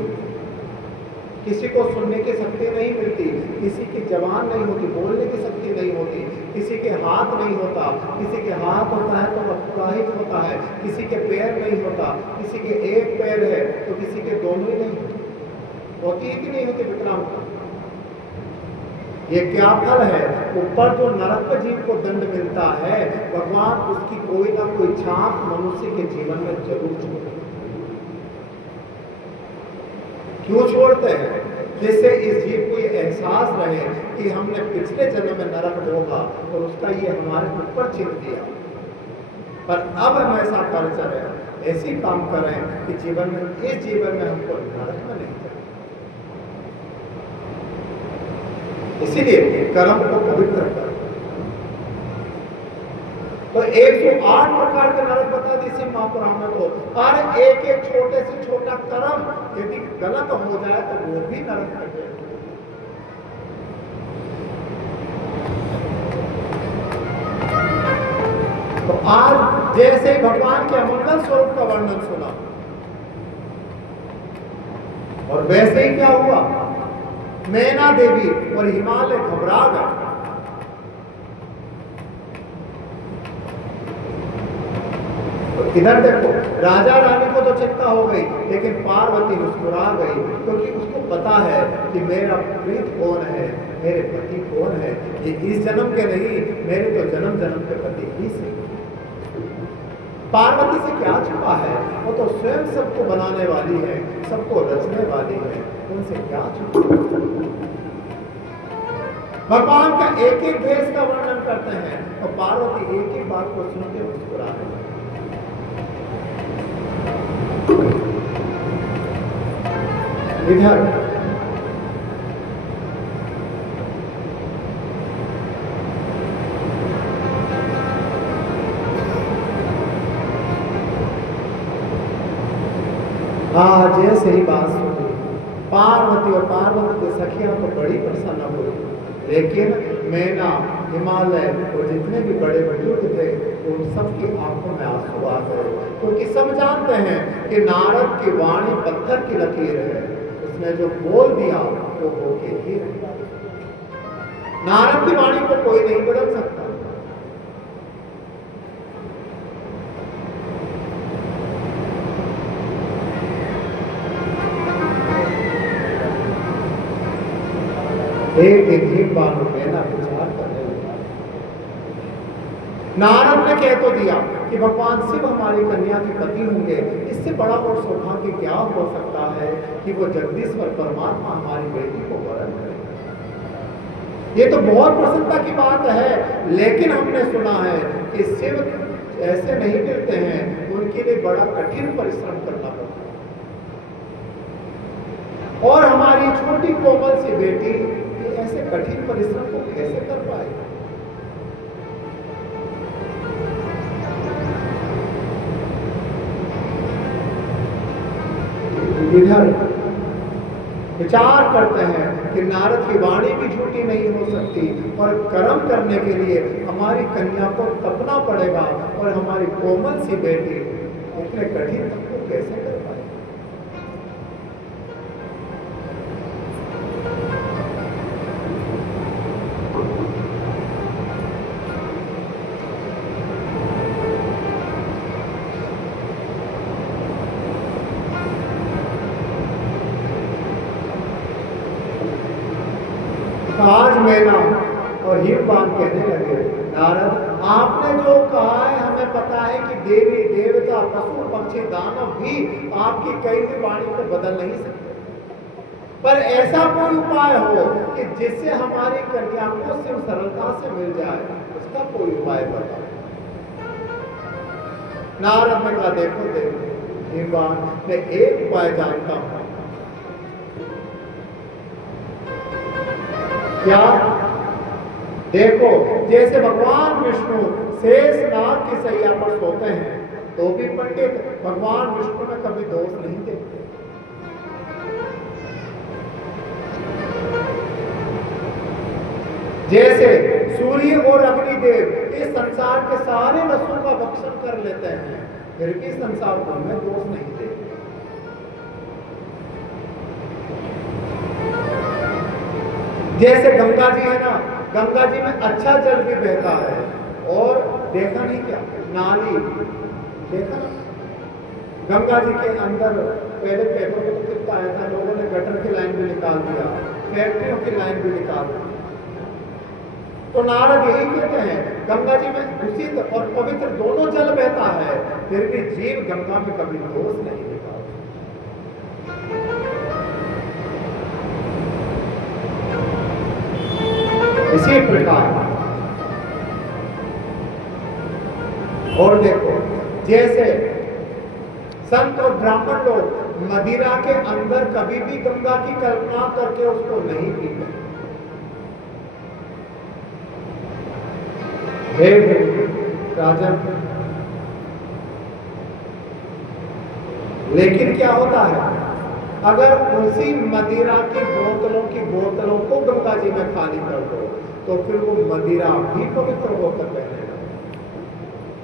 किसी को सुनने की शक्ति नहीं मिलती, किसी की जबान नहीं होती, बोलने की शक्ति नहीं होती, किसी के हाथ नहीं होता, किसी के हाथ होता है तो अपुराहित होता है, किसी के पैर नहीं होता, किसी के एक पैर है तो किसी के दोनों ही नहीं होती है कि नहीं होती विकलांग। ये क्या फल है? ऊपर जो नरक जीव को दंड मिलता है, भगवान उसकी कोई ना कोई छाप मनुष्य के जीवन में जरूर छोड़ते हैं। क्यों छोड़ते हैं? जिससे इस जीव को ये एहसास रहे कि हमने पिछले जन्म में नरक भोगा और उसका ये हमारे ऊपर चिन्ह दिया, पर अब हम ऐसा कर चले, ऐसी काम करें कि जीवन में, इस जीवन में हमको नरक में नहीं। इसीलिए कर्म को पवित्र कर। तो 108 प्रकार के नरक बता दी शिव महापुराण में, तो हर एक एक छोटे से छोटा कर्म यदि गलत हो जाए तो वो भी नरक कर जाए। तो आज जैसे भगवान के अमंगल स्वरूप का वर्णन सुना और वैसे ही क्या हुआ, मैना देवी और हिमालय घबरा गए। तो इधर देखो, राजा रानी को तो चिंता हो गई, लेकिन पार्वती मुस्कुरा गई, क्योंकि उसको पता है कि मेरा प्रीत कौन है, मेरे पति कौन है। ये इस जन्म के नहीं, मेरे तो जन्म जन्म के पति ही से। पार्वती से क्या छुपा है? वो तो स्वयं सबको बनाने वाली है, सबको रचने वाली है, उनसे क्या छुपा? भगवान का एक एक भेष का वर्णन करते हैं और पार्वती एक एक बात को सुन के मुस्कुरा रही है। इधर जैसे ही बात सुनी, पार्वती और पार्वती की सखियां तो बड़ी प्रसन्न हुई, लेकिन मैना, हिमालय और जितने भी बड़े बुजुर्ग थे उन सबकी आंखों में आंसू आ गए, क्योंकि सब जानते हैं कि नारद की वाणी पत्थर की लकीर है, उसने जो बोल दिया वो होके ही रहता। नारद की वाणी को कोई नहीं बदल सकता। एक एक बार मैना विचार करने लगा। नारद ने कह तो दिया कि भगवान शिव हमारी कन्या के पति होंगे, इससे बड़ा और सौभाग्य क्या हो सकता है कि वो जगदीश्वर परमात्मा हमारी बेटी को वरण करें। ये तो बहुत प्रसन्नता की बात है, लेकिन हमने सुना है कि शिव ऐसे नहीं मिलते हैं, उनके लिए बड़ा कठिन परिश्रम करना पड़ता है। और हमारी छोटी कोमल सी बेटी ऐसे कठिन परिश्रम को कैसे कर पाए? इधर विचार करते हैं कि नारद की वाणी भी झूठी नहीं हो सकती और कर्म करने के लिए हमारी कन्या को तपना पड़ेगा और हमारी कोमल सी बेटी इतने कठिन तप को कैसे कर पाए। आज मैना और हिमवान कहने लगे, नारद आपने जो कहा है हमें पता है कि देवी देवता पशु पक्षी दानव भी आपकी कही हुई वाणी को बदल नहीं सकते, पर ऐसा कोई उपाय हो कि जिससे हमारी कन्या को सिर्फ सरलता से मिल जाए, उसका कोई उपाय बताओ। नारद ने कहा, देखो देवी हिमवान, मैं एक उपाय जानता हूं। क्या? देखो, जैसे भगवान विष्णु शेषनाग की सैया पर सोते हैं तो भी पंडित भगवान विष्णु में कभी दोष नहीं देखते। जैसे सूर्य और अग्निदेव इस संसार के सारे रसों का भक्षण कर लेते हैं, फिर भी संसार को में दोष नहीं देखते। जैसे गंगा जी है ना, गंगा जी में अच्छा जल भी बहता है और देखा नहीं क्या नाली देखा ना, गंगा जी के अंदर पहले पेपर में कितना आया था, लोगों ने गटर की लाइन भी निकाल दिया, फैक्ट्रियों की लाइन भी निकाल दी। तो नारद यही कहते हैं, गंगा जी में दूषित और पवित्र दोनों जल बहता है, फिर भी जीव गंगा में कभी दोष नहीं देखा। इसी प्रकार और देखो, जैसे संत और ब्राह्मण लोग मदिरा के अंदर कभी भी गंगा की कल्पना करके उसको नहीं पीते। हे राजन, लेकिन क्या होता है, अगर उसी मदिरा की बोतलों को गंगा जी में खाली कर दो तो फिर वो मदिरा भी पवित्र होकर बहनेगा,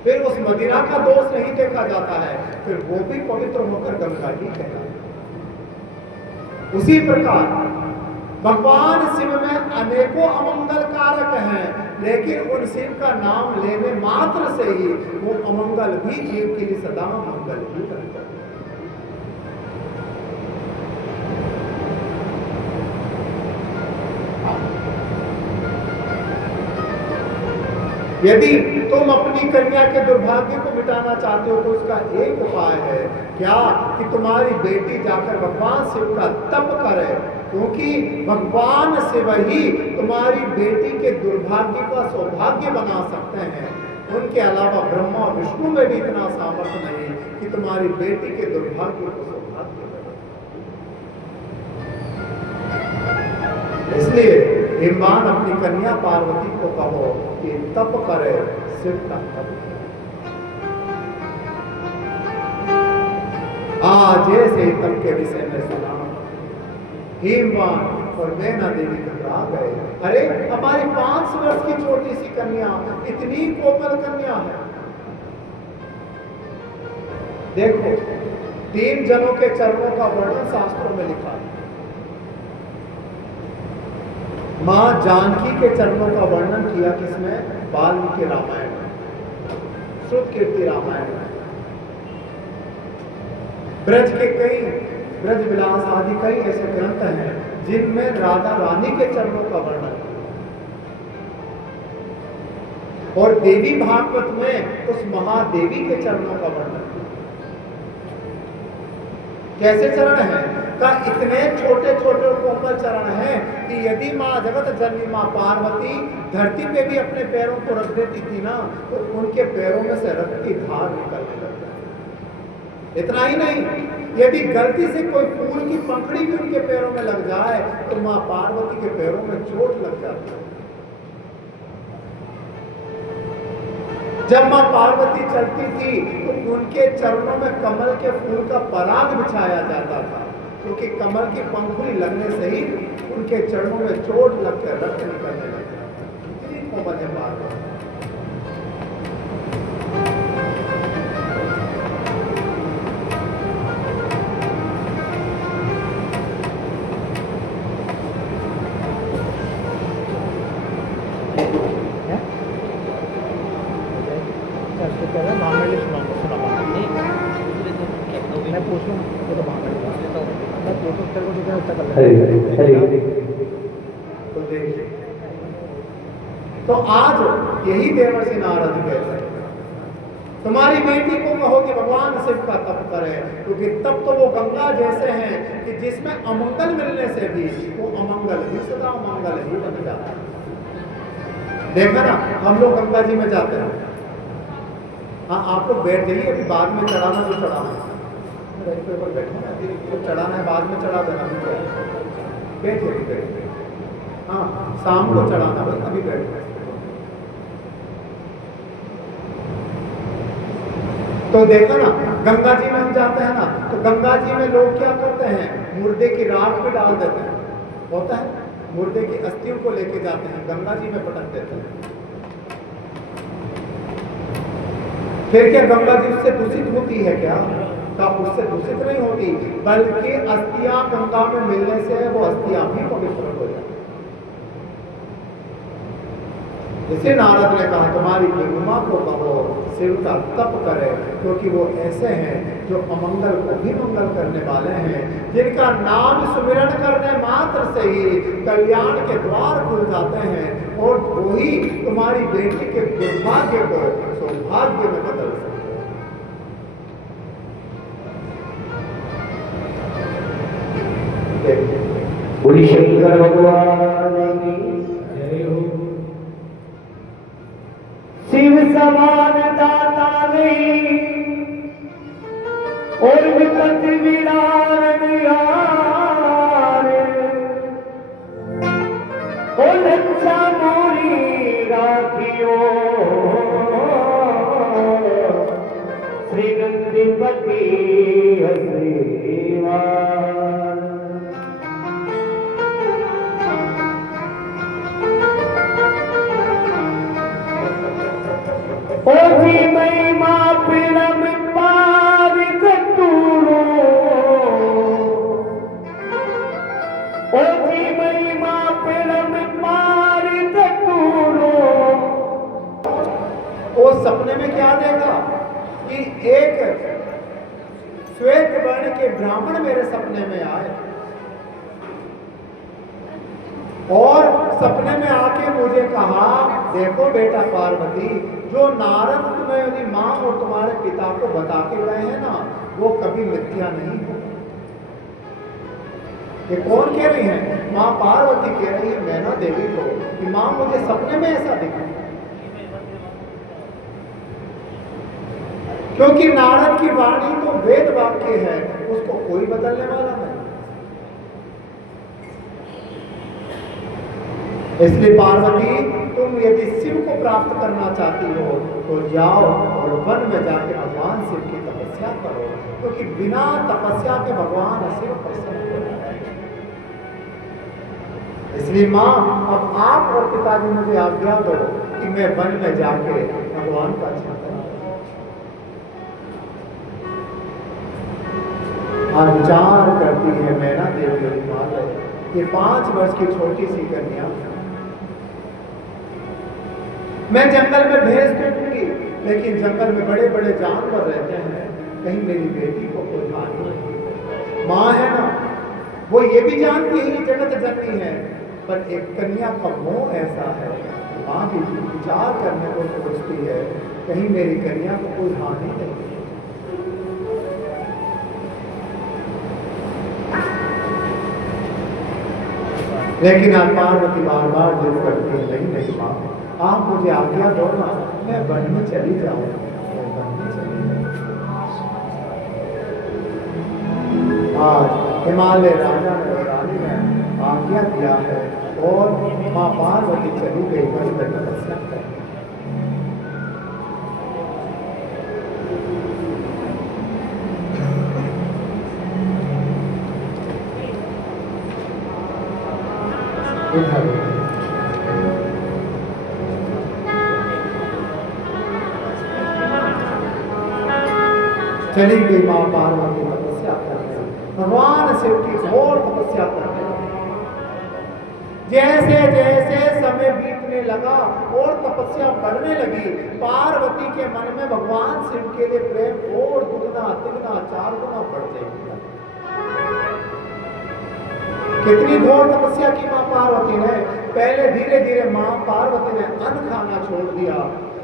फिर उस मदिरा का दोष नहीं देखा जाता है, फिर वो भी पवित्र होकर गंगा ही कहलाता है। उसी प्रकार भगवान शिव में अनेकों अमंगल कारक हैं, लेकिन उन शिव का नाम लेने मात्र से ही वो अमंगल भी जीव के लिए सदा मंगल ही बनता है। यदि तुम अपनी कन्या के दुर्भाग्य को मिटाना चाहते हो तो उसका एक उपाय है, क्या कि तुम्हारी बेटी जाकर भगवान शिव का तप करे, क्योंकि भगवान शिव ही तुम्हारी बेटी के दुर्भाग्य का सौभाग्य बना सकते हैं। उनके अलावा ब्रह्मा और विष्णु में भी इतना सामर्थ्य नहीं कि तुम्हारी बेटी के दुर्भाग्य को सौभाग्य बना। इसलिए हिमवान अपनी कन्या पार्वती को कहो कि तप करे, शिव का तप। आज ऐसे ही तप के विषय में सुना, हिमवान और मैना देवी घबरा गए। अरे हमारी 5 वर्ष की छोटी सी कन्या इतनी कोमल कन्या है। देखो, 3 जनों के चरणों का वर्णन शास्त्रों में लिखा है। मां जानकी के चरणों का वर्णन किया किसमें? वाल्मीकि रामायण में, श्रुत कीर्ति रामायण में। ब्रज के कई ब्रज विलास आदि कई ऐसे ग्रंथ हैं जिनमें राधा रानी के चरणों का वर्णन है। और देवी भागवत में उस महादेवी के चरणों का वर्णन है। कैसे चरण है? का इतने छोटे छोटे कोमल चरण हैं कि यदि माँ जगत जननी माँ पार्वती धरती पे भी अपने पैरों को रख देती थी ना, तो उनके पैरों में से रक्त की धार निकलने लगती है। इतना ही नहीं, यदि गलती से कोई फूल की पंखड़ी भी उनके पैरों में लग जाए तो माँ पार्वती के पैरों में चोट लग जाती है। जब माँ पार्वती चलती थी तो उनके चरणों में कमल के फूल का पराग बिछाया जाता था, क्योंकि कमल की पंखुड़ी लगने से ही उनके चरणों में चोट लगकर रक्त निकलने लगा। इतनी कोमल है पार्वती। मैं पूछूं वो तो मैं पूछूं तेरे को ठीक है उत्तर कर हरे हरे तो देखिए, तो आज यही देवर्षि नारद कहते हैं तुम्हारी बेटी को कहो कि भगवान शिव का तप करे, क्योंकि तब तो वो गंगा जैसे हैं कि जिसमें अमंगल मिलने से भी वो अमंगल ही सदा मंगल ही बन जाता है। देखा ना, हम लोग गंगा जी में जाते हैं। हाँ, आप लोग बैठ जाइए, अभी बाद में चढ़ाना तो चढ़ाना पर बैठो ना, तो चढ़ाना है बाद में चढ़ा देना भी बैठे अभी बैठे। हाँ, शाम को चढ़ाना भाई, अभी बैठ। तो देखो ना, गंगा जी में हम जाते हैं ना, तो गंगा जी में लोग क्या करते हैं, मुर्दे की राख पे डाल देते हैं, होता है, मुर्दे की अस्थियों को लेके जाते हैं गंगा जी में पटक देते हैं। फिर क्या गंगा जी उससे दूषित होती है क्या? का उससे दूषित नहीं होती, बल्कि अस्थियां गंगा में मिलने से वो अस्थियां भी पवित्र हो जाती। इसे नारद ने कहा तुम्हारी गंगा को कहो शिव का तप करे, क्योंकि वो ऐसे हैं जो अमंगल को भी मंगल करने वाले हैं, जिनका नाम सुमिरन करने मात्र से ही कल्याण के द्वार खुल जाते हैं, और वही तुम्हारी बेटी के दुर्भाग्य को सौभाग्य में बदल सकते हैं। बोली शंकर भगवान की जय हो। शिव समान दाता नहीं और विपत विदारण यार, ओ लच्छा मोरी राखियो श्री गंगपति हसीवान। ओ जी महिमा पिरम पार कतूरो, ओ जी महिमा पिरम पार कतूरो। वो सपने में क्या देखा कि एक श्वेत वर्ण के ब्राह्मण मेरे सपने में आए, और सपने में आके मुझे कहा देखो बेटा पार्वती, जो नारद तुम्हें यदि माँ और तुम्हारे पिता को बता के गए हैं ना, वो कभी मिथ्या नहीं है। ये कौन कह रही है? माँ पार्वती कह रही है मैना देवी को कि माँ मुझे सपने में ऐसा दिखा, क्योंकि नारद की वाणी तो वेद वाक्य है, उसको कोई बदलने वाला नहीं। इसलिए पार्वती तुम यदि शिव को प्राप्त करना चाहती हो तो जाओ और वन में जाके भगवान शिव की तपस्या करो, क्योंकि बिना तपस्या के भगवान शिव प्रसन्न हो जाएंगे। इसलिए माँ अब आप और पिताजी मुझे आज्ञा दो कि मैं वन में जाके भगवान का चिंतन करूं। आज विचार करती है मैना देवी हिमालय, ये 5 वर्ष की छोटी सी कन्या, मैं जंगल में भेज तो दूंगी, लेकिन जंगल में बड़े बड़े जानवर रहते हैं, कहीं मेरी बेटी को कोई हानि नहीं। माँ है ना, वो ये भी जानती है कि जगत जननी है, पर एक कन्या का मोह ऐसा है, माँ भी विचार करने को सोचती है कहीं मेरी कन्या को कोई हानि नहीं। लेकिन आज पार्वती बार बार जिद करती है नहीं माँ, आप मुझे आज्ञा दो ना, मैं वन में चली जाऊं, मैं वन में चली जाऊं। आज हिमालय राजा ने और रानी ने आज्ञा दिया है, और माँ पार्वती चली गई वन में तपस्या करने। इधर चली गई मां पार्वती तपस्या करने, भगवान शिव की घोर तपस्या करने लगे। जैसे जैसे समय बीतने लगा और तपस्या बढ़ने लगी, पार्वती के मन में भगवान शिव के लिए प्रेम और दुगना तिगुना 4 गुना बढ़ जाएगी। कितनी घोर तपस्या की मां पार्वती ने। पहले धीरे धीरे मां पार्वती ने अन्न खाना छोड़ दिया,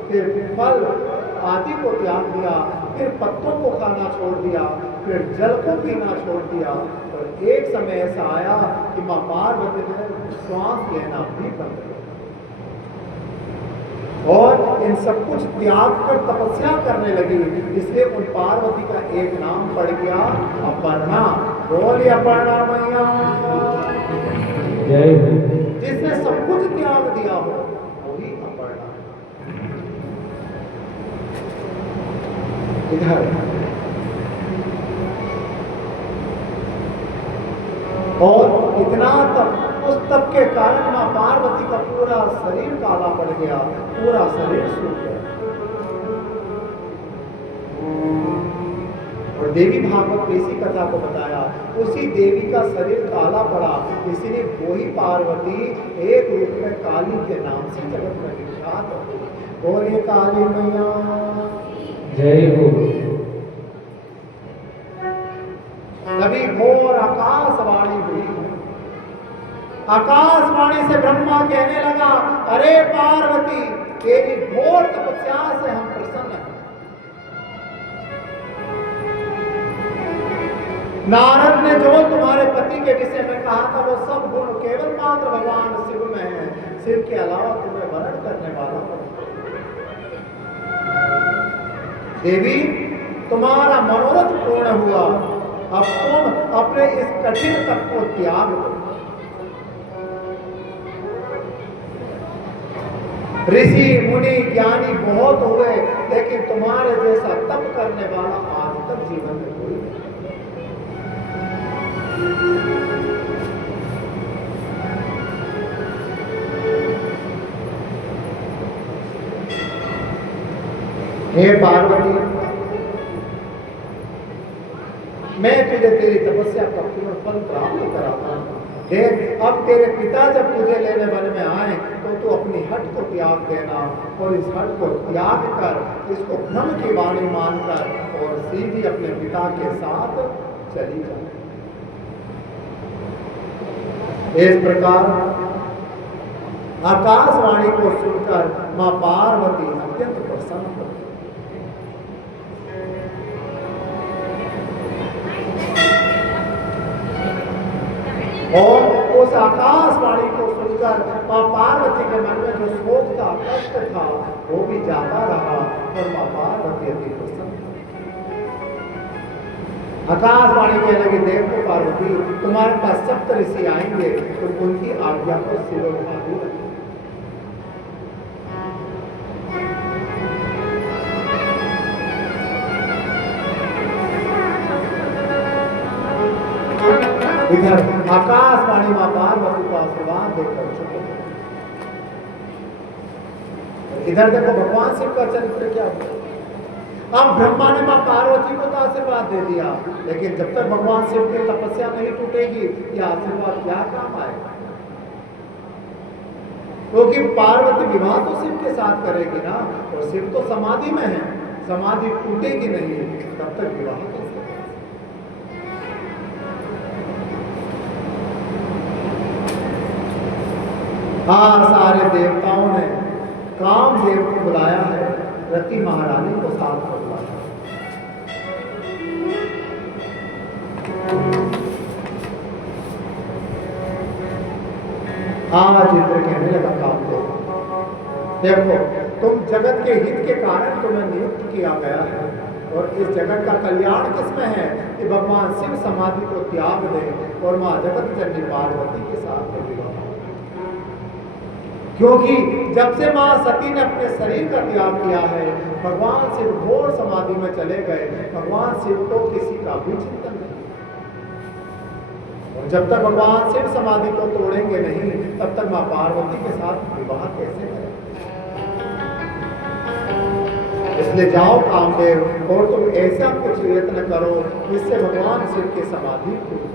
फिर फल आदि को त्याग दिया, फिर पत्तों को खाना छोड़ दिया, फिर जल को पीना छोड़ दिया। और एक समय ऐसा आया कि मां पार्वती ने श्वास लेना भी बंद कर दिया और इन सब कुछ त्याग कर तपस्या करने लगी। इसलिए उन पार्वती का एक नाम पड़ गया अपर्णा। बोलिए अपर्णा मैया जय हो। जिसने सब कुछ त्याग दिया हो वही अपर्णा। इधर और इतना तप, उस तप के कारण मां पार्वती का पूरा शरीर काला पड़ गया, पूरा शरीर सूख गया। और देवी भागवत ने इसी कथा को बताया, उसी देवी का शरीर काला पड़ा, इसीलिए वही पार्वती एक रूप में काली के नाम से जगत में विख्यात हो गई। बोलिए काली मैया जय हो। तभी घोर आकाशवाणी हुई। आकाशवाणी से ब्रह्मा कहने लगा, अरे पार्वती, तेरी घोर तपस्या से हम प्रसन्न हैं। नारद ने जो तुम्हारे पति के विषय में कहा था वो सब गुण केवल मात्र भगवान शिव में है, शिव के अलावा तुम्हें वर्ण करने वाला कोई। देवी, तुम्हारा मनोरथ पूर्ण हुआ, अब तुम अपने इस कठिन तप को त्याग दो। ऋषि मुनि ज्ञानी बहुत हुए, लेकिन तुम्हारे जैसा तप करने वाला आज तक जीवन में कोई नहीं। हे पार्वती, मैं तुझे तेरी तपस्या का पूर्ण फल प्राप्त कराता हूँ। देख, अब तेरे पिता जब तुझे लेने वन में आए तो तू अपनी हट को त्याग देना और इस हट को त्याग कर, इसको ब्रह्म की वाणी मानकर और सीधी अपने पिता के साथ चली जा। इस प्रकार आकाशवाणी को सुनकर मां पार्वती अत्यंत प्रसन्न हो। और उस आकाशवाणी को सुनकर मां पार्वती के मन में जो शोक था, कष्ट था, वो भी जाता रहा और मां पार्वती अति प्रसन्न। आकाशवाणी कहने लगी, देखो पार्वती, तुम्हारे पास सप्त ऋषि आएंगे, तुम उनकी आज्ञा को शिरोधार्य रखो। इधर आकाशवाणी मां पार्वती को आशीर्वाद देकर चुप हो। इधर देखो भगवान शिव का चरित्र क्या हुआ। अब ब्रह्मा ने मां पार्वती को तो आशीर्वाद दे दिया, लेकिन जब तक भगवान शिव की तपस्या नहीं टूटेगी, यह आशीर्वाद क्या काम आएगा। क्योंकि पार्वती विवाह तो शिव के साथ करेगी ना, और शिव तो समाधि में है, समाधि टूटेगी नहीं तब तक विवाह कैसे। हाँ, सारे देवताओं ने कामदेव को बुलाया है, रति महारानी को साथ में बुलाया। आज इंद्र कहने लगा कामदेव, देखो, तुम जगत के हित के कारण तुम्हें नियुक्त किया गया है, और इस जगत का कल्याण किसमें है कि भगवान शिव समाधि को त्याग दे और मां जगत जननी पार्वती के साथ में विवाह। क्योंकि जब से मां सती ने अपने शरीर का त्याग किया है, भगवान शिव घोर समाधि में चले गए, भगवान शिव को किसी का भी चिंतन नहीं। जब तक भगवान शिव समाधि को तोड़ेंगे नहीं, तब तक मां पार्वती के साथ विवाह कैसे करें? इसलिए जाओ कामदेव, और तुम ऐसा कुछ यत्न करो जिससे भगवान शिव की समाधि टूटे।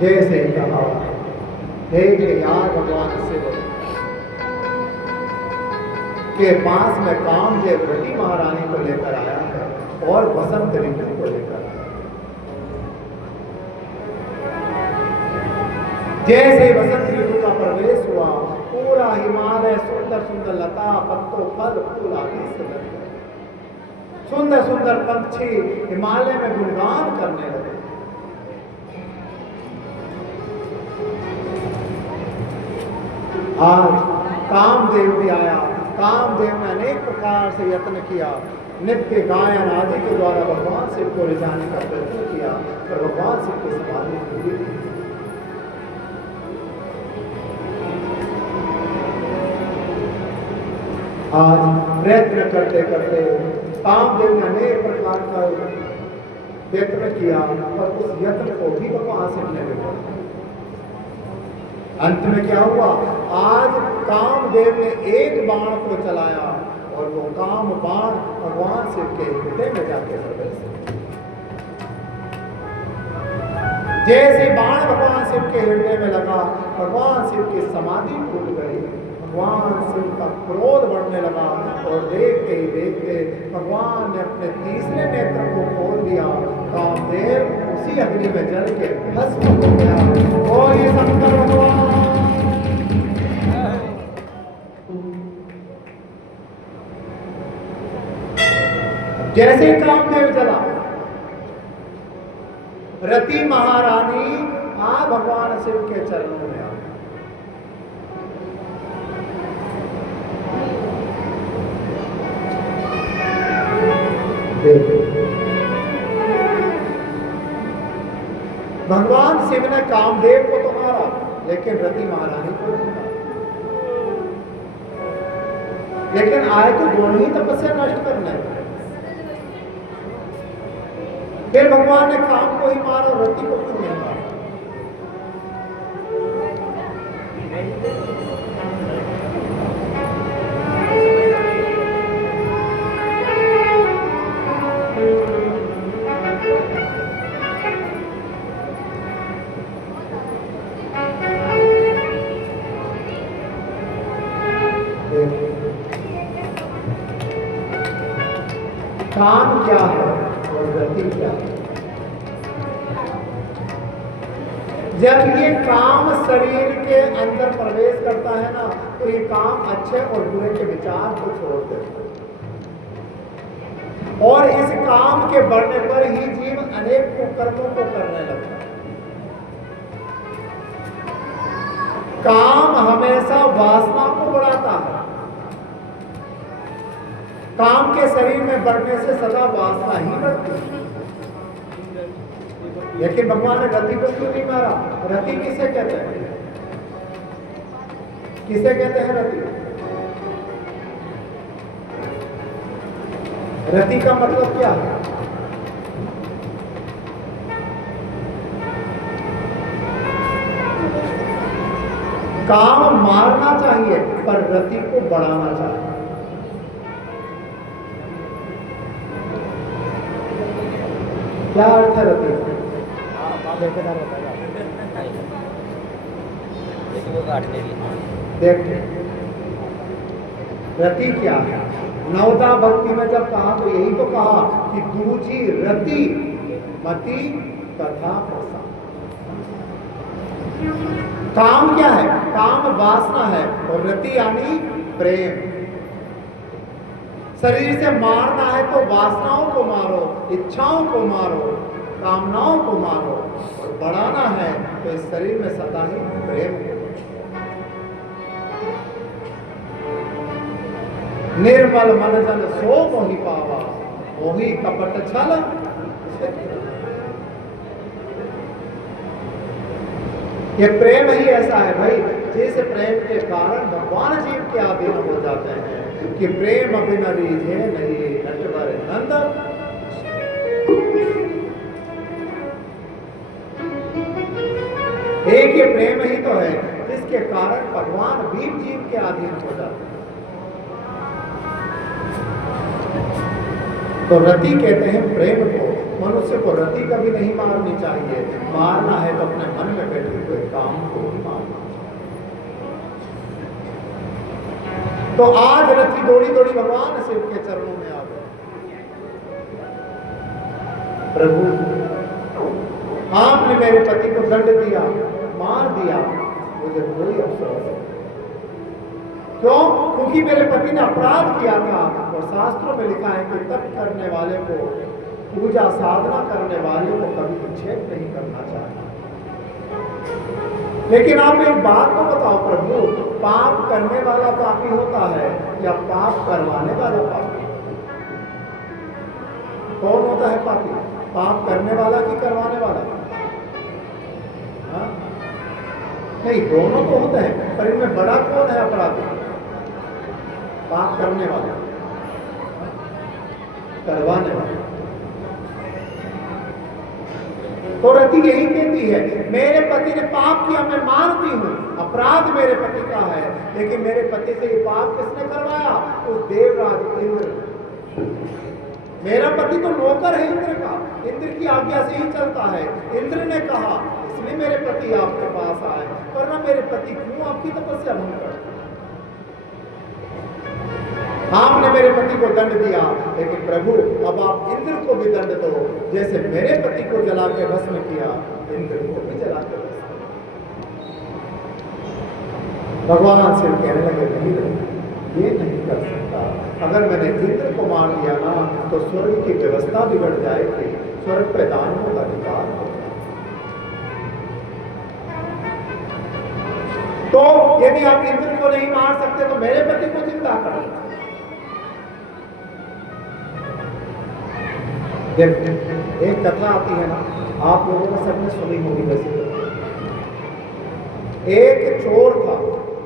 जैसे कहा, हे यार भगवान शिव के पास में कामदेव रति महारानी को लेकर आया है और वसंत ऋतु को लेकर आया। जैसे वसंत ऋतु का प्रवेश हुआ, पूरा हिमालय सुंदर सुंदर लता पत्तों फल फूल आदि से लग गए। सुंदर सुंदर पंछी हिमालय में गुणगान करने लगे। आज कामदेव भी आया। कामदेव ने अनेक प्रकार से यत्न किया, नित्य गायन आदि के द्वारा भगवान शिव को रिझाने का प्रयत्न किया, पर भगवान शिव की समाधि पूरी थी। आज प्रयत्न करते करते कामदेव ने अनेक प्रकार का यत्न किया, पर उस यत्न को भी भगवान शिव ने विफल। अंत में क्या हुआ? आज कामदेव ने एक बाण को चलाया और वो काम बाण भगवान शिव के हृदय में जाके प्रवेश। जैसे बाण भगवान शिव के हृदय में लगा, भगवान शिव की समाधि टूट गई। भगवान शिव का क्रोध बढ़ने लगा और देखते ही देखते भगवान ने अपने तीसरे नेत्र को खोल दिया। कामदेव उसी अग्नि में जल के भस्म हो गया। और ये शंकर भगवान जैसे कामदेव जला, रति महारानी भगवान शिव के चरणों में आ। भगवान शिव ने कामदेव को तो मारा, लेकिन रति महारानी को नहीं मारा। लेकिन आए तो दोनों ही तपस्या नष्ट करना है। फिर भगवान ने काम को ही मारा और रति को क्यों नहीं मारा? काम क्या है और रति क्या है? जब ये काम शरीर के अंदर प्रवेश करता है ना, तो ये काम अच्छे और बुरे के विचार को छोड़ देता है। और इस काम के बढ़ने पर ही जीव अनेक कुकर्मों को करने लगता है। काम हमेशा वासना को बढ़ाता है। काम के शरीर में बढ़ने से सदा वासना ही बढ़ती है। लेकिन भगवान ने रति को क्यों नहीं मारा? रति किसे कहते हैं? किसे कहते हैं रति? रति का मतलब क्या है? काम मारना चाहिए, पर रति को बढ़ाना चाहिए। क्या अर्थ है रति? देख, रति क्या है? नवदा भक्ति में जब कहा तो यही तो कहा कि दूजी रति मति तथा प्रसाद। काम क्या है? काम वासना है और रति यानी प्रेम। शरीर से मारना है तो वासनाओं को मारो, इच्छाओं को मारो, कामनाओं को मारो, और बढ़ाना है तो इस शरीर में सदा ही प्रेम को। निर्मल मन जन सो मोहि पावा, मोहि कपट छल। ये प्रेम ही ऐसा है भाई, जिस प्रेम के कारण भगवान जीव के अधीन हो जाते हैं कि प्रेम अभिन रीझे नहीं नटवर नंद। एक ये प्रेम ही तो है जिसके कारण भगवान भी जीव के अधीन हो जाते हैं। तो रति कहते हैं प्रेम को। मनुष्य को रति कभी नहीं मारनी चाहिए, मारना है तो अपने मन में बैठे हुए काम को ही मारना चाहिए। तो आज रति दौड़ी दौड़ी भगवान शिव के चरणों में आ गए। प्रभु, आपने मेरे पति को दंड दिया, मार दिया, मुझे कोई अफसोस नहीं। क्यों? क्योंकि मेरे पति ने अपराध किया था और शास्त्रों में लिखा है कि तप करने वाले को, पूजा साधना करने वाले को कभी विक्षेप नहीं करना चाहिए। लेकिन आप एक बात तो बताओ प्रभु, पाप करने वाला पापी होता है या पाप करवाने वाला पापी? कौन होता है पापी? पाप करने वाला कि करवाने वाला? हाँ? नहीं, दोनों तो होते हैं, पर इनमें बड़ा कौन है अपराधी? पाप करने वाला, करवाने वाला। तो रति यही कहती है, मेरे पति ने पाप किया, मैं मानती हूं, अपराध मेरे पति का है, लेकिन मेरे पति से ये पाप किसने करवाया? उस देवराज इंद्र। मेरा पति तो नौकर है इंद्र का, इंद्र की आज्ञा से ही चलता है। इंद्र ने कहा, इसलिए मेरे पति आपके पास आए, वरना मेरे पति क्यों आपकी तपस्या भंग करते? आपने मेरे पति को दंड दिया, लेकिन प्रभु अब आप इंद्र को भी दंड दो, जैसे मेरे पति को जला के भस्म किया, इंद्र को भी जला के भस्म। भगवान शिव कहने लगे, नहीं, ये नहीं कर सकता। अगर मैंने इंद्र को मार दिया ना, तो स्वर्ग की व्यवस्था बिगड़ जाएगी, स्वर्ग पे दानवों का अधिकार होगा। तो यदि आप इंद्र को नहीं मार सकते, तो मेरे पति को जिंदा करो। एक कथा आती है ना, आप लोगों ने सबने सुनी होगी। वैसे एक चोर था,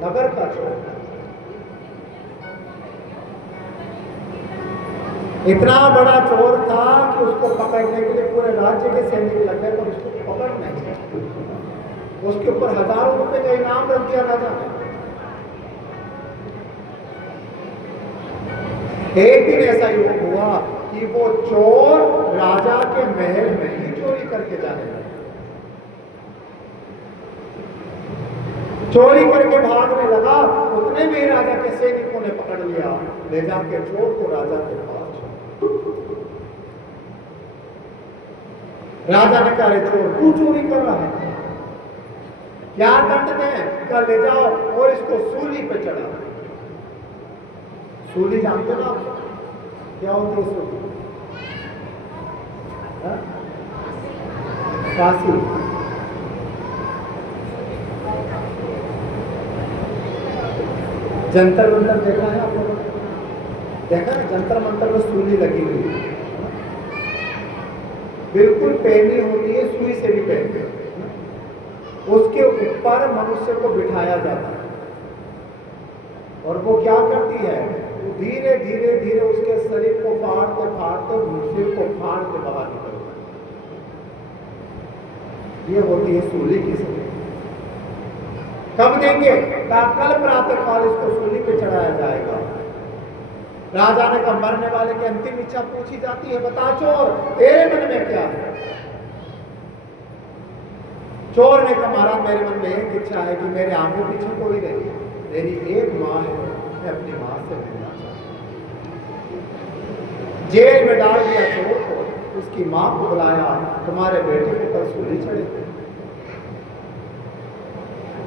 नगर का चोर। इतना बड़ा चोर था कि उसको पकड़ने के लिए पूरे राज्य के सैनिक लग गए, पर उसको पकड़ नहीं गए। उसके ऊपर हजारों रुपए का इनाम रख दिया राजा ने। एक दिन ऐसा योग हुआ कि वो चोर राजा के महल में ही चोरी करके जाने लगा। चोरी करके भागने लगा, उतने में राजा के सैनिकों ने पकड़ लिया, ले जाके चोर को राजा के पास छोड़ा। राजा ने कहा, चोर तू चोरी कर रहा है, क्या दंड दें? कल ले जाओ और इसको सूली पे चढ़ा। सूली जानते ना आप क्या होती है? सूली फांसी। जंतर मंतर देखा है आप लोगों ने? देखा है जंतर मंतर में सूली लगी हुई है, बिल्कुल पहनी होती है, सुई से भी पहनती है। उसके ऊपर मनुष्य को बिठाया जाता है और वो क्या करती है? धीरे धीरे धीरे उसके शरीर को फाड़ते फाड़ते सिर को फाड़ के बाहर निकलता है। ये होती है सूली की सजा। कब देंगे? कल प्रातः काल इसको सूली पे चढ़ाया जाएगा। राजा ने कहा, मरने वाले की अंतिम इच्छा पूछी जाती है, बता चोर तेरे मन में क्या है? चोर ने कहा, महाराज मेरे मन में एक इच्छा है कि मेरे आगे पीछे कोई नहीं, मेरी एक माँ है, मैं अपनी माँ से मिलना चाहता हूं। जेल में डाल दिया चोर को, उसकी माँ को बुलाया, तुम्हारे बेटे को कल सूली चढ़ेगी।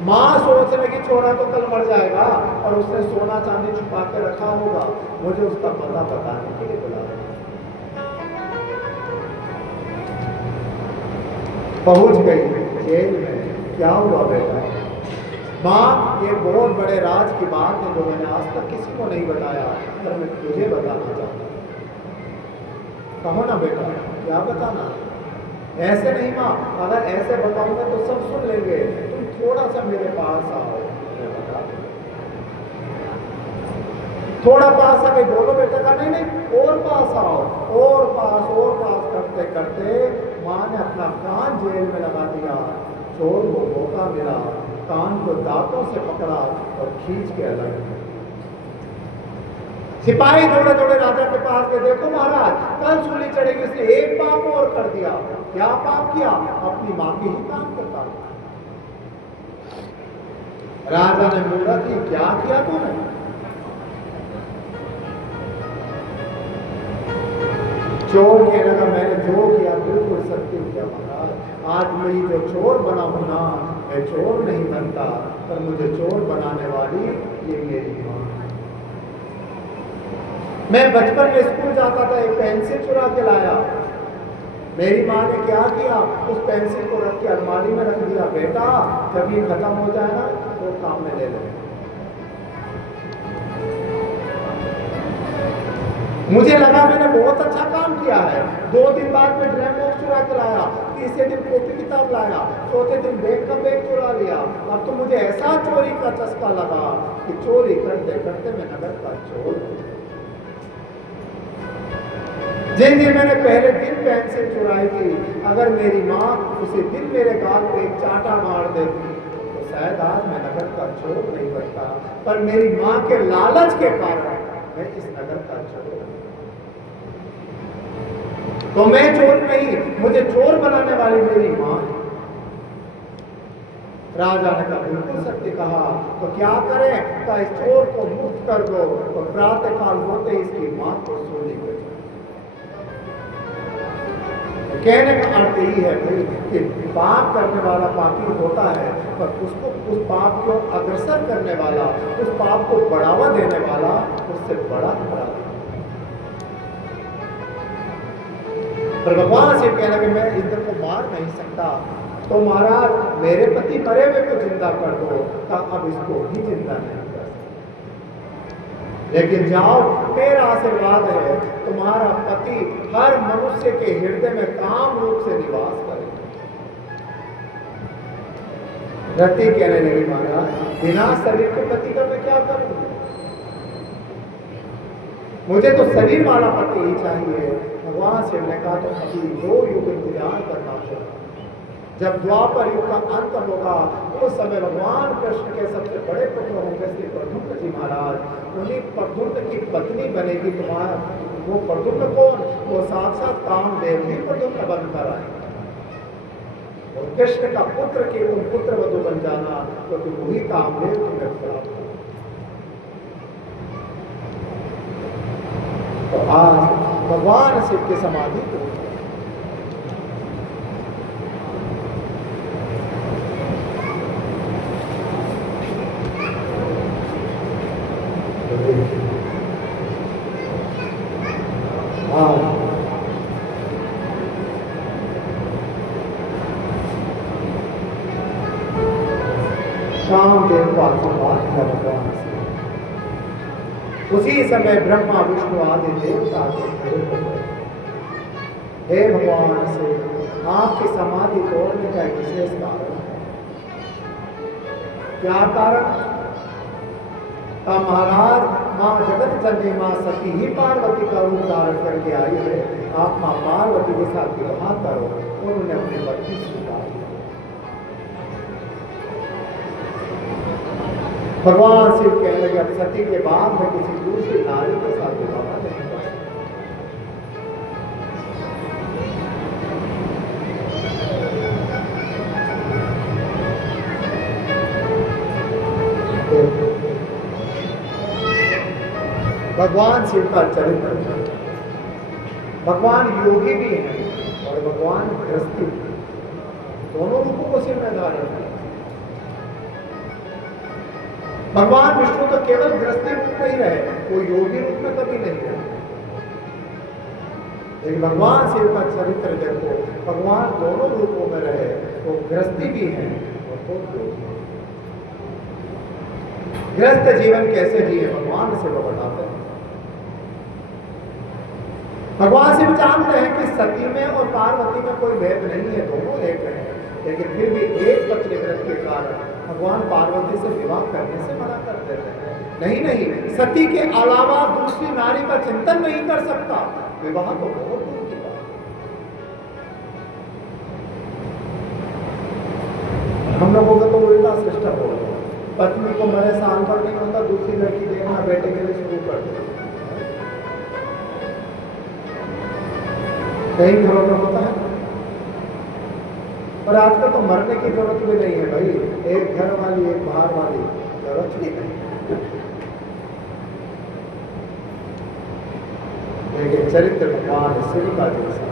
माँ सोच लगी चोरा तो कल मर जाएगा और उसने सोना चांदी छुपा के रखा होगा, मुझे उसका पता बताने के लिए बुलाया। पहुंच गई जेल में। क्या हुआ बेटा? माँ, ये बहुत बड़े राज की बात है जो मैंने आज तक किसी को नहीं बताया, पर मैं तुझे बताना चाहता हूँ। कहो ना बेटा, क्या बताना? ऐसे नहीं माँ, अगर ऐसे बताऊंगा तो सब सुन लेंगे, तुम थोड़ा सा मेरे पास आओ, मैं बता दूं। थोड़ा पास आ गई, बोलो बेटा। का नहीं नहीं, और पास आओ, और पास करते करते माँ ने अपना कान जेल में लगा दिया। चोर को मौका मिला, कान को दांतों से पकड़ा और खींच के अलग किया। सिपाही दौड़े दौड़े राजा के पास गए, देखो महाराज, कल सूली चढ़ेगी, उसने एक पाप और कर दिया। क्या पाप किया? अपनी मां के ही काम करता। राजा ने बोला कि क्या किया तूने? चोर कहने लगा, मैंने जो किया बिल्कुल सत्य किया महाराज। आज मैं जो चोर बना हूं ना, मैं चोर नहीं बनता, पर मुझे चोर बनाने वाली ये मेरी मां। मैं बचपन में स्कूल जाता था, एक पेंसिल चुरा के लाया। मेरी माँ ने क्या किया? उस पेंसिल को रख के अलमारी में रख दिया, बेटा जब ये खत्म हो जाए ना तो काम में ले ले। मुझे लगा मैंने बहुत अच्छा काम किया है। 2 दिन बाद में ड्रेन बॉक्स चुरा के लाया, तीसरे दिन कॉपी किताब लाया, चौथे दिन बैग का बैग चुरा लिया। अब तो मुझे ऐसा चोरी का चस्का लगा कि चोरी करते करते मैं नगर का चोर। जिन दिन मैंने पहले दिन पेंसिल चुराई थी, अगर मेरी माँ उसी दिन मेरे गाल पे एक चांटा मार देती तो शायद आज मैं नगर का चोर नहीं बनता, पर मेरी माँ के लालच के कारण मैं इस नगर का चोर। तो मैं चोर नहीं, मुझे चोर बनाने वाली मेरी माँ है। राजा ने कहा बिल्कुल सत्य कहा, तो क्या करें? तो इस चोर को मुक्त कर दो। और प्रातः काल होते इसकी माँ को सूली कर। कहने का अर्थ यही है भाई कि पाप करने वाला पापी होता है, पर उसको उस पाप को अग्रसर करने वाला, उस पाप को बढ़ावा देने वाला उससे बड़ा अपराध। पर भगवान से कहना कि मैं इंद्र को मार नहीं सकता, तो महाराज मेरे पति मरे हुए को जिंदा कर दो, तो अब इसको भी जिंदा नहीं कर सकता। लेकिन जाओ, मेरा आशीर्वाद है, तुम्हारा पति हर मनुष्य के हृदय में काम रूप से निवास करे। रति कहने लगी, महाराज बिना शरीर के पति का मैं क्या करूं? मुझे तो शरीर वाला पति ही चाहिए। भगवान शिव ने कहा तो अभी 2 युग इंतजार करना होगा। जब द्वापर युग का अंत होगा उस समय भगवान कृष्ण के सबसे बड़े पुत्र होंगे श्री प्रद्युम्न जी महाराज। उन्हीं प्रद्युम्न की पत्नी बनेगी तुम्हारा। वो प्रद्युम्न कौन? वो साक्षात कामदेव ही प्रद्युम्न बनकर आए। और कृष्ण का पुत्र के तुम पुत्र वधु बन जाना, क्योंकि तो वही कामदेव तुम्हें प्राप्त हो। तो आज भगवान शिव की समाधि को कामदेव को आशीर्वाद किया भगवान से। उसी समय ब्रह्मा विष्णु आदि देवता हे भगवान से आपकी समाधि तोड़ने का एक विशेष कारण है। क्या कारण? महाराज माँ जगत जननी माँ सती ही पार्वती का रूप धारण करके आई है। आप माँ पार्वती के साथ विवाह करो। और उन्हें अपनी पत्नी स्वीकार किया। भगवान शिव कहने लगे, अब सती के बाद में किसी दूसरी नारी के साथ विवाह नहीं कर सकता। भगवान शिव का चरित्र, भगवान योगी भी हैं और भगवान गृहस्थी, दोनों रूपों को शिव में धारण किया। भगवान विष्णु तो केवल गृहस्थी रूप में ही रहे, वो योगी रूप में कभी नहीं रहे। लेकिन भगवान शिव का चरित्र देखो, भगवान दोनों रूपों में रहे, वो गृहस्थी भी है और तो योगी। गृहस्थ जीवन कैसे जिए भगवान शिव बताते हैं। भगवान शिव जानते हैं कि सती में और पार्वती में कोई भेद नहीं है, दोनों एक है। लेकिन फिर भी एक पत्नी व्रत के कारण भगवान पार्वती से विवाह करने से मना कर देते हैं। नहीं, सती के अलावा दूसरी नारी का चिंतन नहीं कर सकता। विवाह तो बहुत दूर की बात। हम लोगों का तो उल्टा सिस्टम हो गया। पत्नी को मरे साल भर नहीं होता, दूसरी लड़की देखना बेटे के लिए शुरू कर दे। कई घरों में होता है। और आजकल तो मरने की जरूरत भी नहीं है भाई, एक घर वाली एक बाहर वाली, जरूरत ही नहीं। लेकिन चरित्र भगवान शिव का जैसा।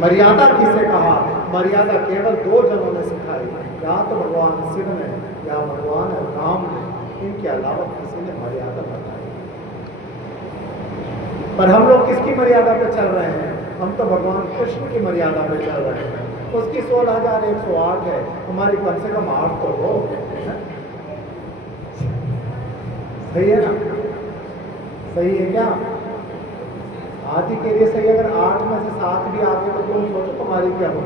मर्यादा किसे कहा? मर्यादा केवल दो जनों ने सिखाई, या तो भगवान शिव ने या भगवान राम ने, इनके अलावा किसी ने मर्यादा बताई। पर हम लोग किसकी मर्यादा पे चल रहे हैं? हम तो भगवान कृष्ण की मर्यादा पे चल रहे हैं। उसकी 16,108 है, हमारी कम से कम 8 तो हो। सही है ना? सही है क्या? आदि के लिए सही। अगर 8 में से 7 भी आते तो तुम सोचो तुम्हारी क्या हो।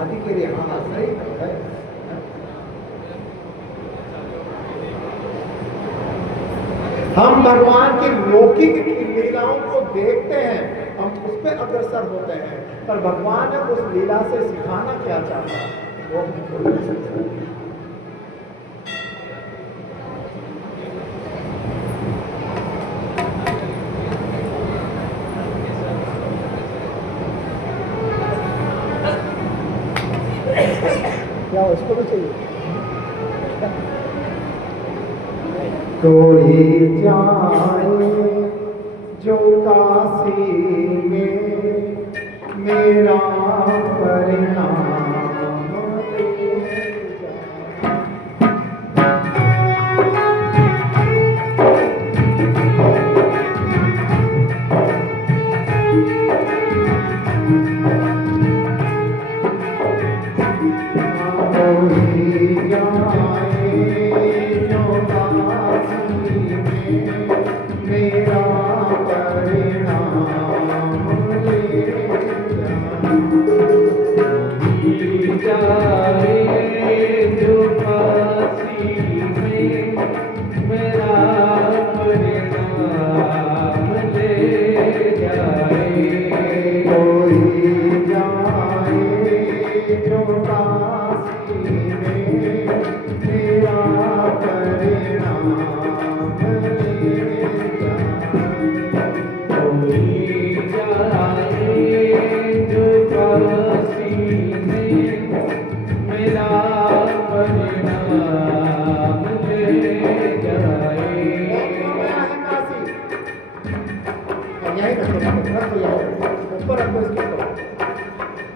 आदि के लिए हाँ सही है। हम भगवान की लौकिक लीलाओं को देखते हैं, हम उस पर अग्रसर होते हैं, पर भगवान उस लीला से सिखाना क्या चाहता है वो क्या उसको भी चाहिए? कोई जाए जो काशी में मेरा परिणाम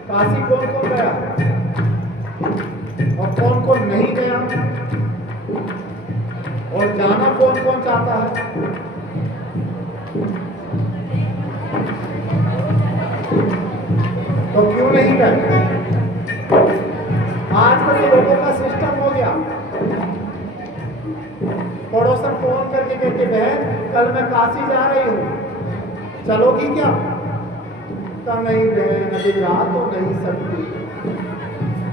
काशी कौन कौन गया और कौन कौन नहीं गया और जाना कौन कौन चाहता है? तो क्यों नहीं गए? आजकल तो लोगों का सिस्टम हो गया, पड़ोसन फोन करके कहते बहन कल मैं काशी जा रही हूँ, चलोगी क्या? का नहीं बहन अभी जा तो नहीं सकती,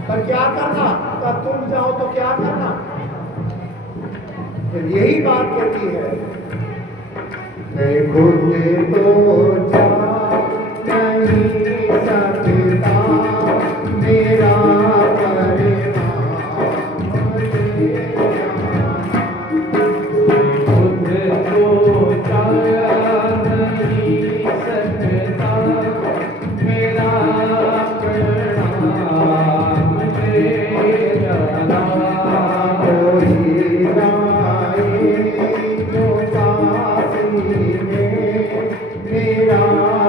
पर क्या करना? का तुम जाओ तो क्या करना? फिर यही बात कहती है मैं खुद तो जा नहीं सकता, मेरा मेरा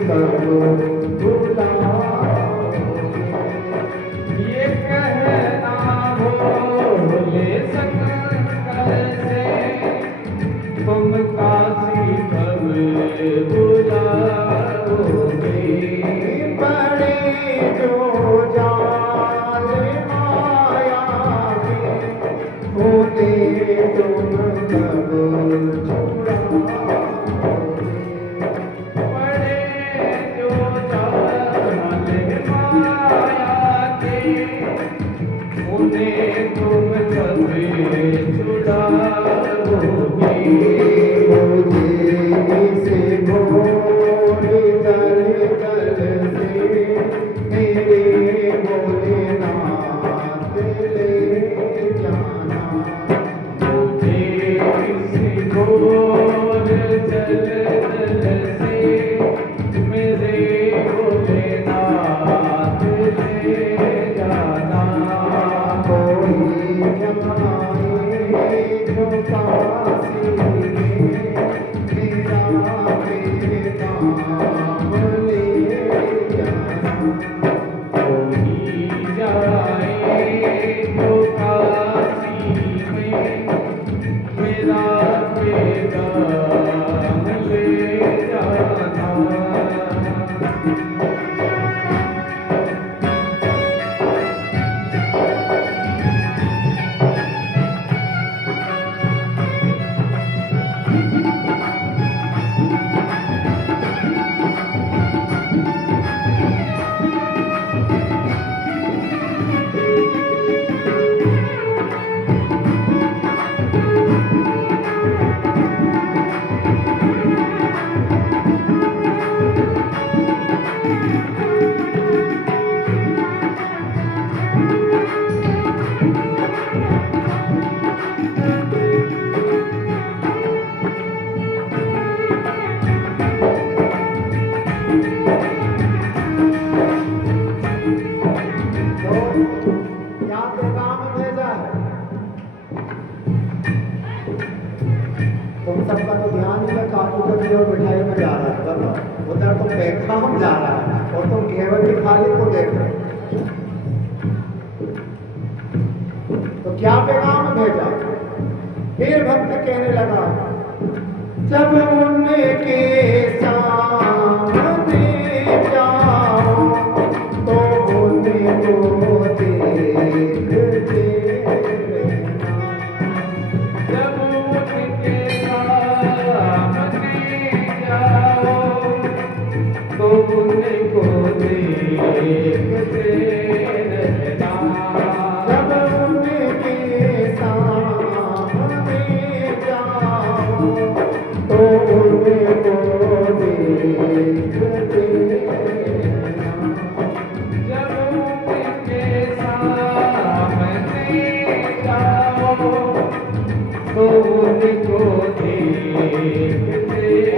कब भुलाओगे। ये कहना भोले शंकर से तुम काशी कब बुलाओगे। बड़े जो जाल माया के होते तुम कब छुड़ाओगे। बड़े जो जाल माया के उन्हें तुम कब छुड़ाओगे। मुझे से भोरे दल दल से मेरे भोलेनाथ ले जाना। मुझे किसी गोर जल जल से मेरे भोलेनाथ ले जाना। कोई जमाए जो काशी में मेरा बेगाम ले जाना। कोई जाए तो काशी में मेरा पैगाम ले जाना। तो क्या पैगाम भेजा है? तुम सबका तो ध्यान ही काजू कतली और मिठाई में जा रहा है। बताओ, उधर तो पैगाम जा रहा है और तुम घेवर की थाली को देख रहे हो। तो क्या पैगाम भेजा? फिर भक्त कहने लगा, जब उनके सामने जाओ तो उनको देखते रहना। जब उनके सामने जाओ तो उनको देखते रहना। जब उनके सामने जाओ तो उनको देखते रहना। जब उनके सामने जाओ तो उनको देखते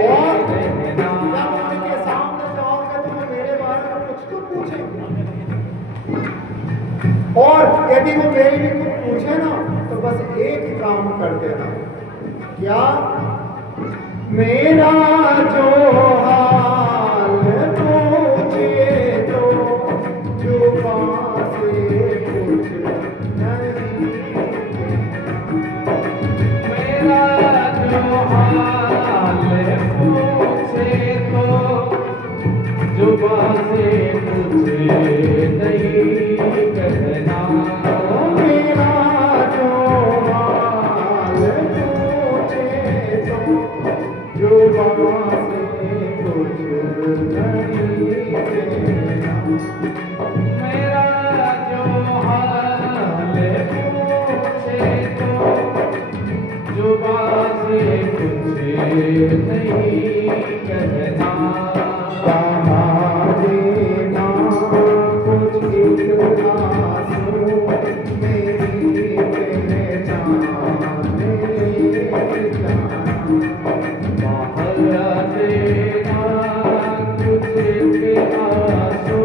और रहना। जब उनके सामने जाओगे तो वो मेरे बारे में कुछ तो पूछेंगे। और यदि वो मेरे लिए कुछ पूछे ना तो बस एक ही काम कर देना। क्या? मेरा जो हाल पूछे तो जुबान से कुछ नहीं कहना। मेरा जो हाल पूछे तो जुबान से कुछ नहीं कहना। मेरा जो हाल पूछे तो जुबान से कुछ नहीं कहना। मेरा जो हाल पूछे तो जुबान से कुछ नहीं कहना। कहा देना कुछ एक आंसू मेरी पहचान ले जाना। बाहर देना कुछ के आंसू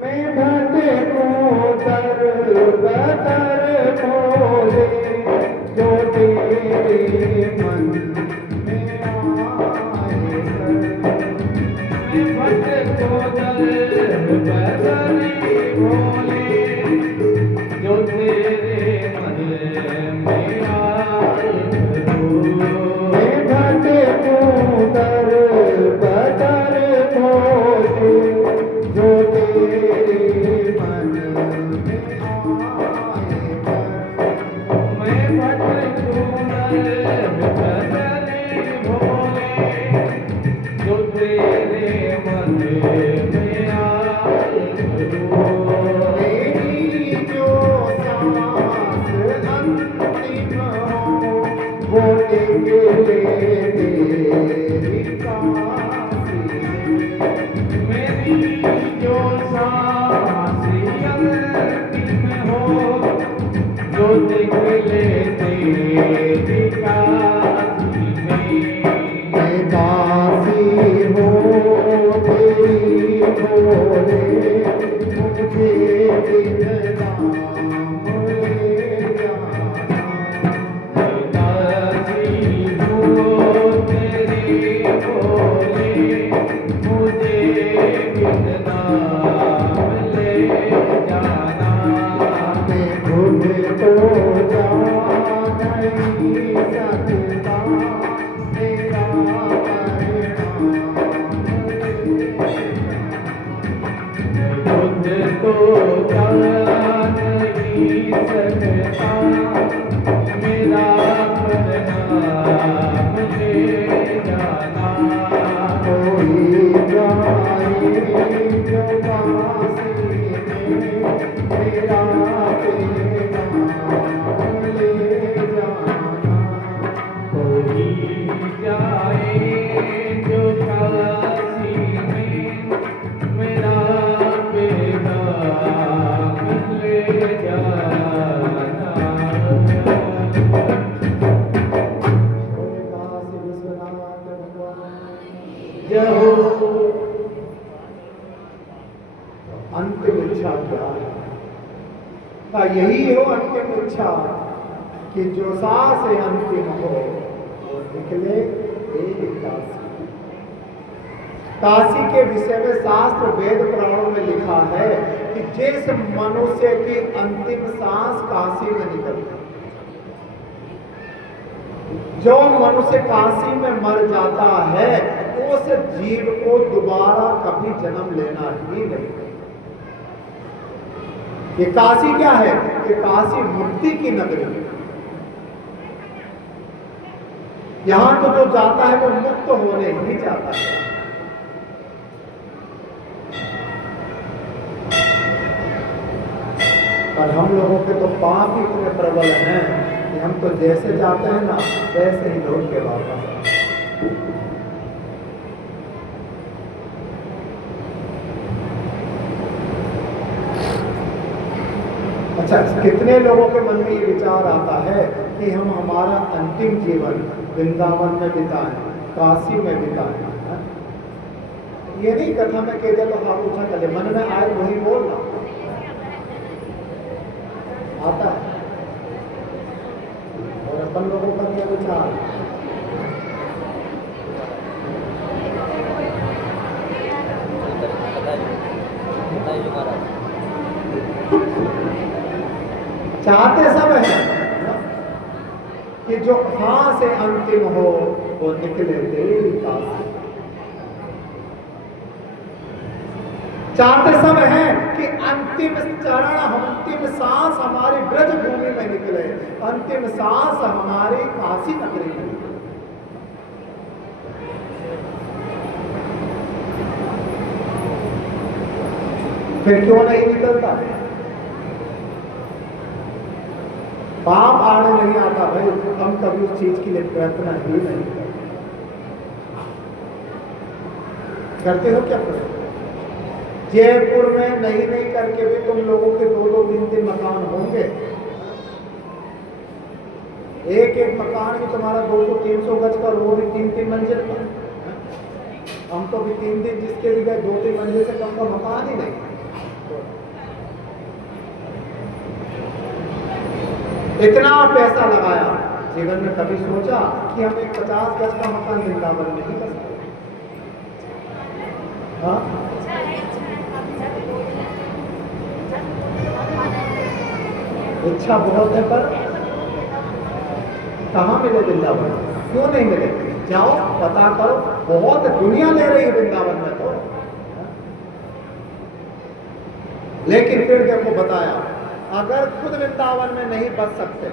मैं भटकूं दर बदर भोले, जो तेरे मन में आए मैं भटको दर बदरी भोले, जो तेरे मन में आए करूं। मैं भटकूं दर बदर भोले, जो तेरे मन में आए मैं भटकूं दर बदरी भोले, जो तेरे मन में आए करूं। मेरी जो सांस अंतिम हो, वो निकले तेरी काशी में। मेरी जो सांस अंतिम हो, जो निकले तेरी काशी में। मैं काशी हो तेरी भोले, मुझे बिन नाम ले जाना। काशी हो तेरी भोले, मुझे बिन नाम ले जाना। मैं खुद तो जा नहीं सकता, मेरा परिणाम खुद तो जा नहीं सकता, मेरा परिणाम ले जाना। कोई जाए जो काशी में, मेरा परिणाम ले जाना। कोई जाए जो काशी में, मेरा पैगाम ले जाना। काशी विश्वनाथ भगवान। जय हो। अंतिम इच्छा क्या है? का यही हो अंतिम इच्छा कि जो सांस अंतिम हो, वो निकले एक काशी। काशी के विषय में शास्त्र वेद पुराणों में लिखा है कि जिस मनुष्य की अंतिम सांस काशी में निकलती, जो मनुष्य काशी में मर जाता है, उस जीव को दोबारा कभी जन्म लेना ही नहीं। ये काशी क्या है? ये काशी मुक्ति की नगरी है। यहां तो जो जाता है वो मुक्त होने ही जाता है। पर हम लोगों के तो पाप ही इतने प्रबल हैं कि हम तो जैसे जाते हैं ना, वैसे ही लौट के वापस आते हैं। अच्छा, कितने लोगों के मन में ये विचार आता है कि हम हमारा अंतिम जीवन वृंदावन में बिताएं, काशी में बिताएं, है? ये नहीं कथा में कह दिया तो हाथ ऊंचा कर, मन में आए वही बोलना आता है। और अपन लोगों का क्या विचार? चाहते सब है कि जो हां से अंतिम हो वो निकले तेरी काशी। चाहते सब हैं कि अंतिम चरण, अंतिम सांस हमारी ब्रज भूमि में निकले, अंतिम सांस हमारी काशी नगरी में निकले। फिर क्यों नहीं निकलता? पाप आने नहीं आता भाई, हम कभी उस चीज के लिए प्रयत्न ही नहीं करते हो। क्या करो? जयपुर में नहीं करके भी तुम लोगों के 2-2 3-3 मकान होंगे। एक एक मकान भी तुम्हारा 200-300 गज का, और वो भी 3-3 मंजिल का। हम तो भी 3 दिन जिसके भी गए 2-3 मंजिल से कम का मकान ही नहीं। इतना पैसा लगाया, जीवन में कभी सोचा कि हम एक 50 गज का मकान वृंदावन में ही कर सकते? हाँ, इच्छा बहुत है, पर कहाँ मिले वृंदावन? क्यों नहीं मिले? जाओ पता करो, बहुत दुनिया ले रही है वृंदावन में तो। लेकिन फिर देखो बताया, अगर खुद वृंदावन में नहीं बच सकते,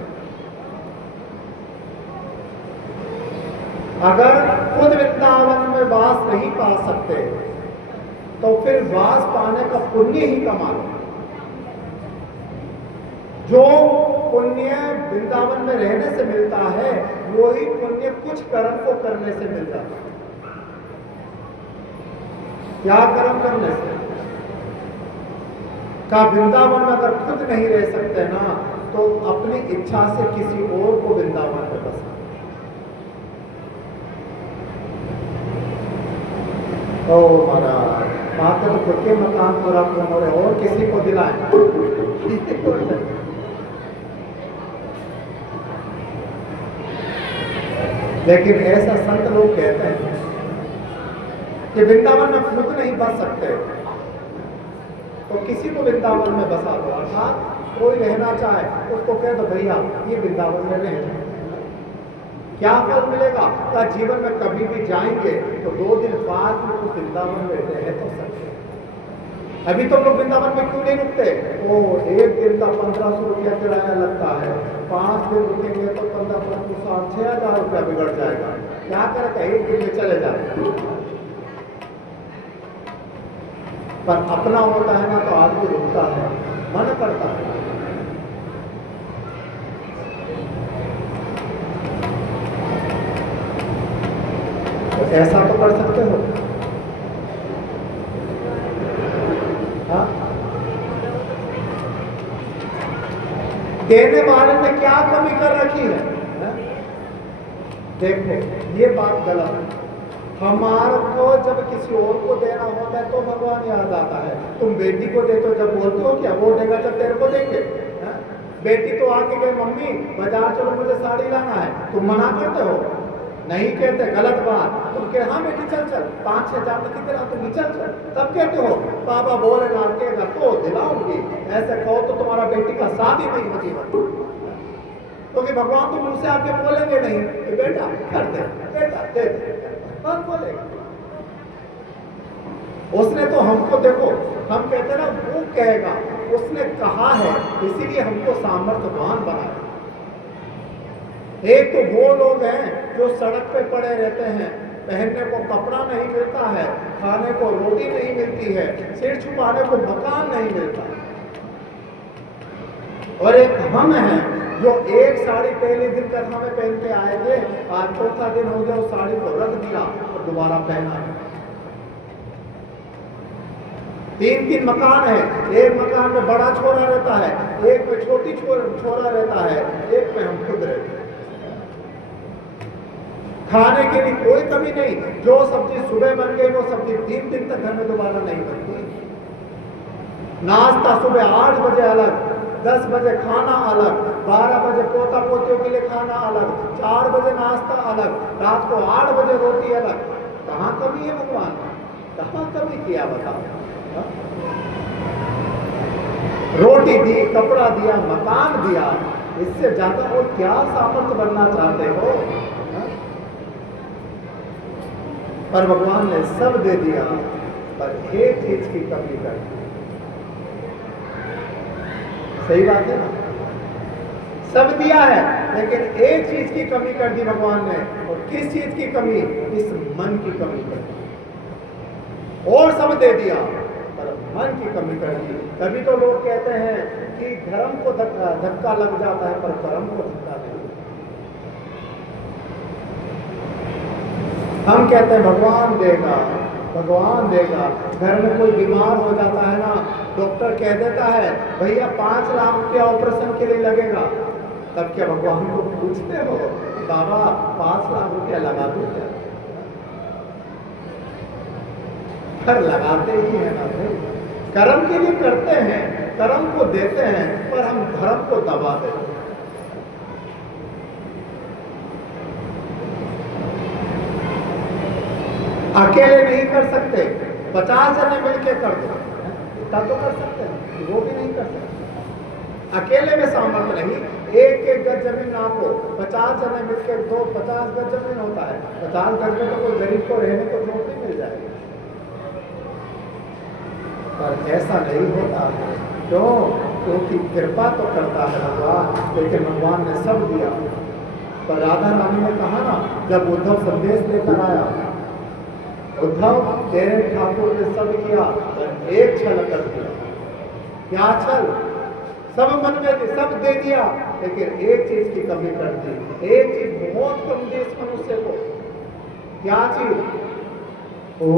अगर खुद वृंदावन में वास नहीं पा सकते, तो फिर वास पाने का पुण्य ही कमा लो। जो पुण्य वृंदावन में रहने से मिलता है, वही पुण्य कुछ कर्म को करने से मिल जाता है। क्या कर्म करने से? का वृंदावन में अगर खुद नहीं रह सकते ना, तो अपनी इच्छा से किसी और को वृंदावन में बसा। ओ महाराज, मात्र खुद के मकान पूरा कम हो रहे और किसी को दिलाएं। लेकिन ऐसा संत लोग कहते हैं कि वृंदावन में खुद नहीं बस सकते, तो किसी को वृंदावन में बसा दो। अर्थात कोई रहना चाहे उसको कह दो भैया ये वृंदावन में रह जाए। क्या फल मिलेगा? का जीवन में कभी भी जाएंगे तो 2 दिन बाद में उस वृंदावन में रह तो सकते। अभी तो लोग वृंदावन में क्यों नहीं रुकते? ओ, एक दिन का 1500 रुपया किराया लगता है, 5 दिन रुकेंगे तो 15,500-6,000 रुपया बिगड़ जाएगा। क्या करेगा? एक दिन में चले जाए। पर अपना होता है ना तो आदमी रुकता है, मन करता है। तो ऐसा तो कर सकते हो। हाँ? देने वाले ने क्या कमी कर रखी है? देखो, ये बात गलत है। हमारे को जब किसी और को देना होता है तो भगवान याद आता है। तुम बेटी को देते हो, जब बोलते हो क्या वो देगा जब तेरे को देंगे? बेटी तो आके गई, मम्मी बाजार चलो मुझे साड़ी लाना है, तुम मना करते हो? नहीं कहते, गलत बात। तुम कह हाँ बेटी चल चल, 5-6 हजार तक दिला तुम चल चल, तब कहते हो पापा बोले ना के तो दिलाऊंगी। ऐसे कहो तो तुम्हारा बेटी का शादी नहीं हो जीवन, क्योंकि भगवान तो मुझसे आके बोलेंगे नहीं कि बेटा कर दे, बेटा दे दे, कौन बोलेगा? उसने तो हमको, देखो हम कहते ना वो कहेगा, उसने कहा है, इसीलिए हमको सामर्थ्यवान बनाया। एक तो वो लोग हैं जो सड़क पे पड़े रहते हैं, पहनने को कपड़ा नहीं मिलता है, खाने को रोटी नहीं मिलती है, सिर छुपाने को मकान नहीं मिलता। और एक हम हैं जो एक साड़ी पहले दिन कथा में पहन के आए थे, आज 4था दिन हो गया, उस साड़ी को रख दिया और दोबारा पहना है। 3-3 मकान है, एक मकान में बड़ा छोरा रहता है, एक में छोटी छोरा रहता है, एक में हम खुद रहते हैं। खाने के लिए कोई कमी नहीं, जो सब्जी सुबह बन गई वो सब्जी 3 दिन तक घर में दोबारा नहीं बनती। नाश्ता सुबह 8 बजे अलग, 10 बजे खाना अलग, 12 बजे पोता पोतियों के लिए खाना अलग, 4 बजे नाश्ता अलग, रात को 8 बजे रोटी अलग। कहाँ कमी है भगवान? कहाँ कमी किया बताओ? रोटी दी, कपड़ा दिया, मकान दिया, इससे ज्यादा और क्या सामर्थ्य बनना चाहते हो? पर भगवान ने सब दे दिया, पर एक चीज की कमी कर दी। सही बात है ना? सब दिया है, लेकिन एक चीज की कमी कर दी भगवान ने। और किस चीज की कमी? इस मन की कमी कर दी। और सब दे दिया पर मन की कमी कर दी। तभी तो लोग कहते हैं कि धर्म को धक्का लग जाता है पर कर्म को धक्का नहीं। हम कहते हैं भगवान देगा, भगवान देगा। घर में कोई बीमार हो जाता है ना, डॉक्टर कह देता है भैया 5 लाख रुपया ऑपरेशन के लिए लगेगा, तब क्या भगवान को पूछते हो बाबा 5 लाख रुपया लगा दूं क्या? पर लगाते ही है ना भाई, कर्म के लिए करते हैं, कर्म को देते हैं, पर हम धर्म को दबा देते हैं। अकेले नहीं कर सकते, 50 जने मिलके कर दो, इतना तो कर सकते हैं, वो भी नहीं कर सकते। अकेले में सामर्थ्य नहीं, एक एक गज जमीन आपको 50 जने मिलकर दो, 50 गज जमीन होता है, 50 गज में तो कोई गरीब को रहने को झोपड़ी मिल जाएगी। पर ऐसा नहीं होता, क्यों? क्योंकि कृपा तो करता है भगवान, लेकिन भगवान ने सब दिया। पर राधा रानी ने कहा ना, जब उद्धव संदेश लेकर आया, उद्धव तेरे ठाकुर ने सब किया पर एक छल कर दिया। क्या छल? सब मन में थी, सब दे दिया, लेकिन एक चीज की कमी कर दी। एक चीज बहुत कम दी इस मनुष्य को। क्या चीज? ओ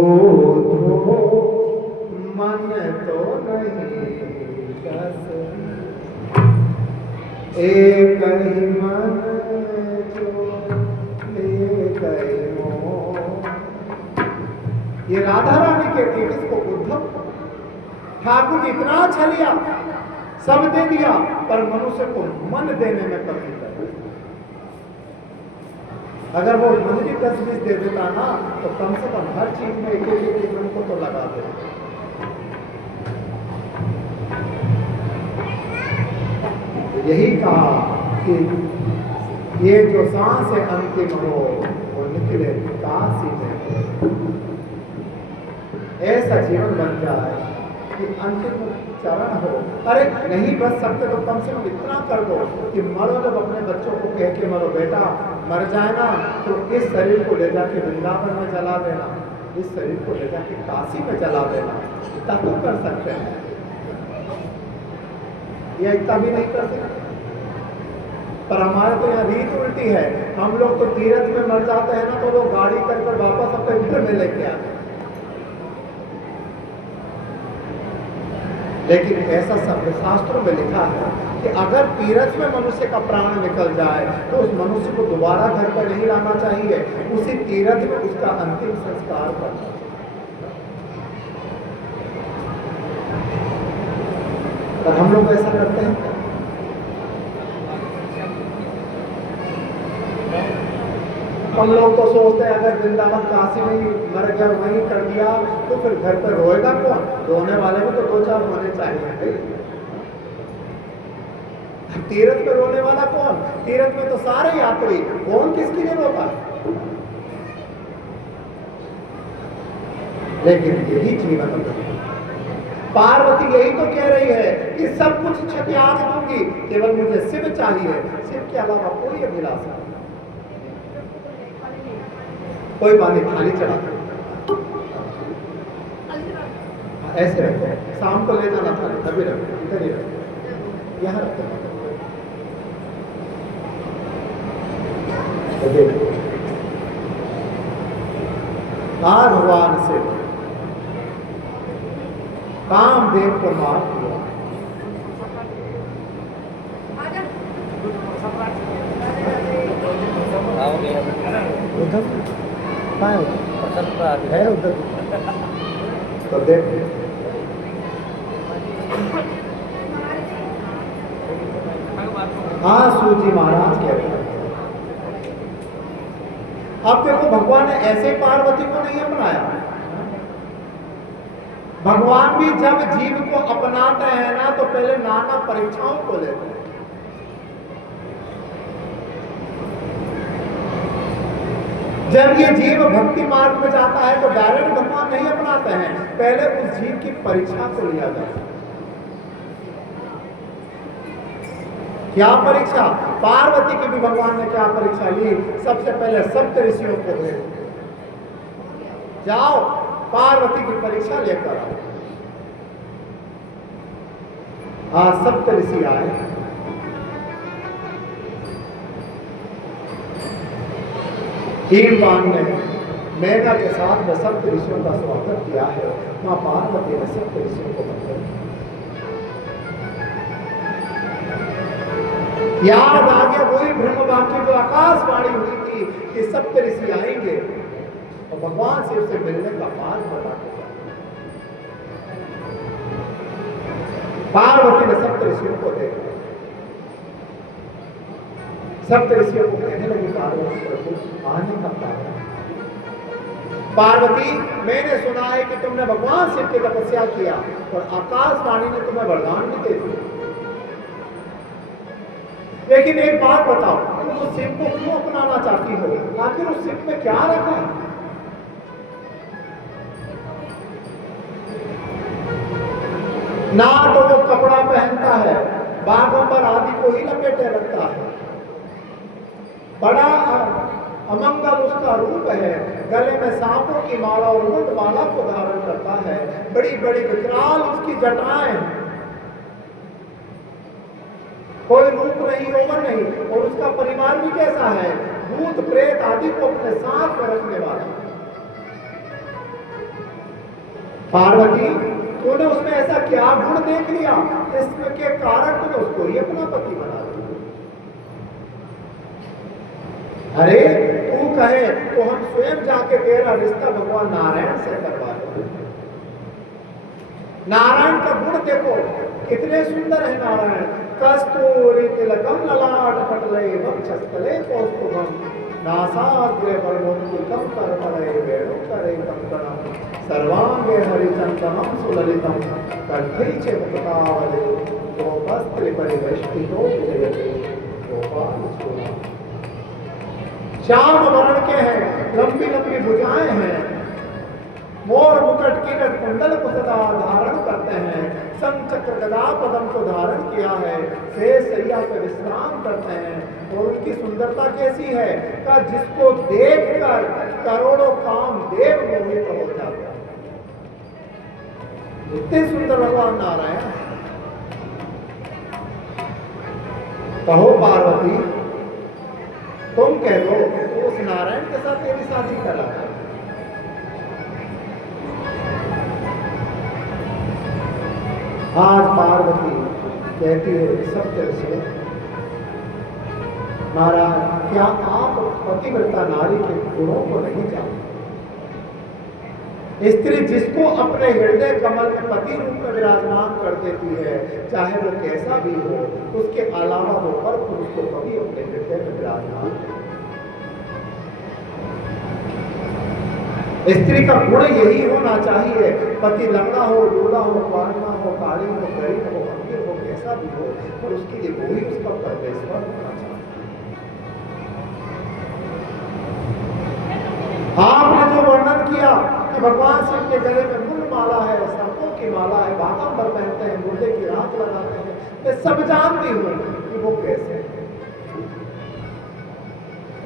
मन तो नहीं बस एक ही मन जो एक ही मोह। ये राधा रानी कहती है किसको? उद्धव। ठाकुर जी इतना छलिया, सब दे दिया, पर मनुष्य को मन देने में कमी कर। अगर वो मन की 10-20 दे देता ना, तो कम से कम हर चीज में एक एक मन को तो लगा दे। यही कहा कि ये जो सांस है अंतिम हो, वो निकले काशी में। ऐसा जीवन बन जाए कि अंतिम चरण हो। अरे नहीं बच सकते तो कम से कम इतना कर दो कि मरो, जब अपने बच्चों को कह के मरो, बेटा मर जाए ना तो इस शरीर को ले जाके वृंदावन में जला देना, इस शरीर को ले जाके काशी में जला देना। इतना तो कर सकते हैं, ये इतना भी नहीं कर सकते। पर हमारे तो यहाँ रीत उल्टी है, हम लोग तो तीर्थ में मर जाते हैं ना, तो लोग गाड़ी कर वापस अपने घर में लेके आते हैं। लेकिन ऐसा सब शास्त्रों में लिखा है कि अगर तीर्थ में मनुष्य का प्राण निकल जाए तो उस मनुष्य को दोबारा घर पर नहीं लाना चाहिए, उसी तीर्थ में उसका अंतिम संस्कार करना चाहिए। पर हम लोग ऐसा करते हैं? हम लोग तो सोचते हैं अगर वृंदावन काशी में ही मर गया, वहीं कर दिया, तो फिर घर पर रोएगा कौन? रोने वाले में तो 2-4 होने चाहिए। तीर्थ में रोने वाला कौन? तीर्थ में तो सारे यात्री, कौन किसके लिए रोता है? लेकिन यही जीवन है। पार्वती यही तो कह रही है कि सब कुछ त्याग दूंगी, केवल मुझे शिव चाहिए, शिव के अलावा कोई अभिलाषा नहीं। कोई बात नहीं, थाली चढ़ा दो, ऐसे रखो, शाम को ले जाना थाली, तभी रखो, इधर ही रखो, यहाँ रखो। तो देखो भगवान से कामदेव को मार दिया। उधर है उधर, तो देख हाँ सूजी महाराज कह रहे हैं। अब देखो भगवान ने ऐसे पार्वती को नहीं अपनाया। भगवान भी जब जीव को अपनाते हैं ना, तो पहले नाना परीक्षाओं को लेते हैं। जब ये जीव भक्ति मार्ग में जाता है तो डायरेक्ट भगवान नहीं अपनाते हैं, पहले उस जीव की परीक्षा को लिया जाता है। क्या परीक्षा? पार्वती की भी भगवान ने क्या परीक्षा ली? सबसे पहले सप्त ऋषियों को भेज, जाओ पार्वती की परीक्षा लेकर आओ। हाँ, सप्त ऋषि आए। हीमवान ने मेघा के साथ में सप्त ऋषियों का स्वागत किया है। मां पार्वती ने सप्त ऋषियों को मंत्र याद आ गया वही ब्रह्म वाक्य जो आकाशवाणी हुई थी कि सप्त ऋषि आएंगे और भगवान शिव से मिलने का मार्ग बता के पार्वती ने सप्त ऋषियों को देखा। सप्त ऋषियों को कहने लगी पार्वती प्रभु आने का कारण। पार्वती मैंने सुना है कि तुमने भगवान शिव की तपस्या किया और आकाशवाणी ने तुम्हें वरदान भी दे दिया, लेकिन एक बात बताओ तुम उस शिव को क्यों अपनाना चाहती हो? आखिर उस शिव में क्या रखा है? ना तो वो कपड़ा पहनता है, बागंबर आदि को ही लपेटे रखता है, बड़ा अमंगल उसका रूप है, गले में सांपों की माला और मुंड माला को धारण करता है, बड़ी बड़ी विकराल उसकी जटाएं, कोई रूप नहीं यौवन नहीं, और उसका परिवार भी कैसा है? भूत प्रेत आदि को अपने साथ में रखने वाला। पार्वती तूने उसमें ऐसा क्या गुण देख लिया जिसके कारण तूने उसको ही अपना पति बना दिया? अरे तू कहे तो हम स्वयं जाके तेरा रिश्ता भगवान नारायण से करवा दो। नारायण का गुण देखो कितने सुंदर है नारायण। कस्तूरी तिलकम ललाट पटले वक्षस्थले कौस्तुभम नासाग्रे परमोत्तम करपरे वेणुकरे कंकणम सर्वांगे हरिचंदनम सुललितम कंठे च मुक्तावले गोपस्त्र परिवेष्टितो विजयते गोपाल चूड़ा। श्याम वर्ण के हैं, लंबी लंबी भुजाएं हैं, मोर मुकुट किरीट कुंडल को सदा धारण करते हैं, शंख चक्र गदा पद्म को धारण किया है, शेष शैया पे विश्राम करते हैं। और उनकी सुंदरता कैसी है का जिसको देखकर करोड़ों काम देव मोहित हो जाते हैं। इतने सुंदर भगवान नारायण। कहो पार्वती तुम कह दो तो उस नारायण के साथ तेरी शादी करा है। आज पार्वती कहती है सत्य से महाराज क्या आप पतिव्रता नारी के गुणों को नहीं जानते? स्त्री जिसको अपने हृदय कमल में पति रूप में विराजमान कर देती है, चाहे वो कैसा भी हो, उसके अलावा वो पर पुरुष को कभी अपने हृदय में विराजमान। स्त्री का गुण यही होना चाहिए, पति लंगड़ा हो, लूला हो, कुआंगा हो, काली हो, गरीब हो, अमीर हो, कैसा भी हो, पर उसके लिए वो ही उसका परमेश्वर होना चाहिए। आपने जो वर्णन किया कि भगवान शिव के गले में मुंड माला है, सर्पों की माला है, बागंबर पहनते हैं, मुर्दे की राख लगाते हैं, मैं सब जानती हूँ कि वो कैसे है।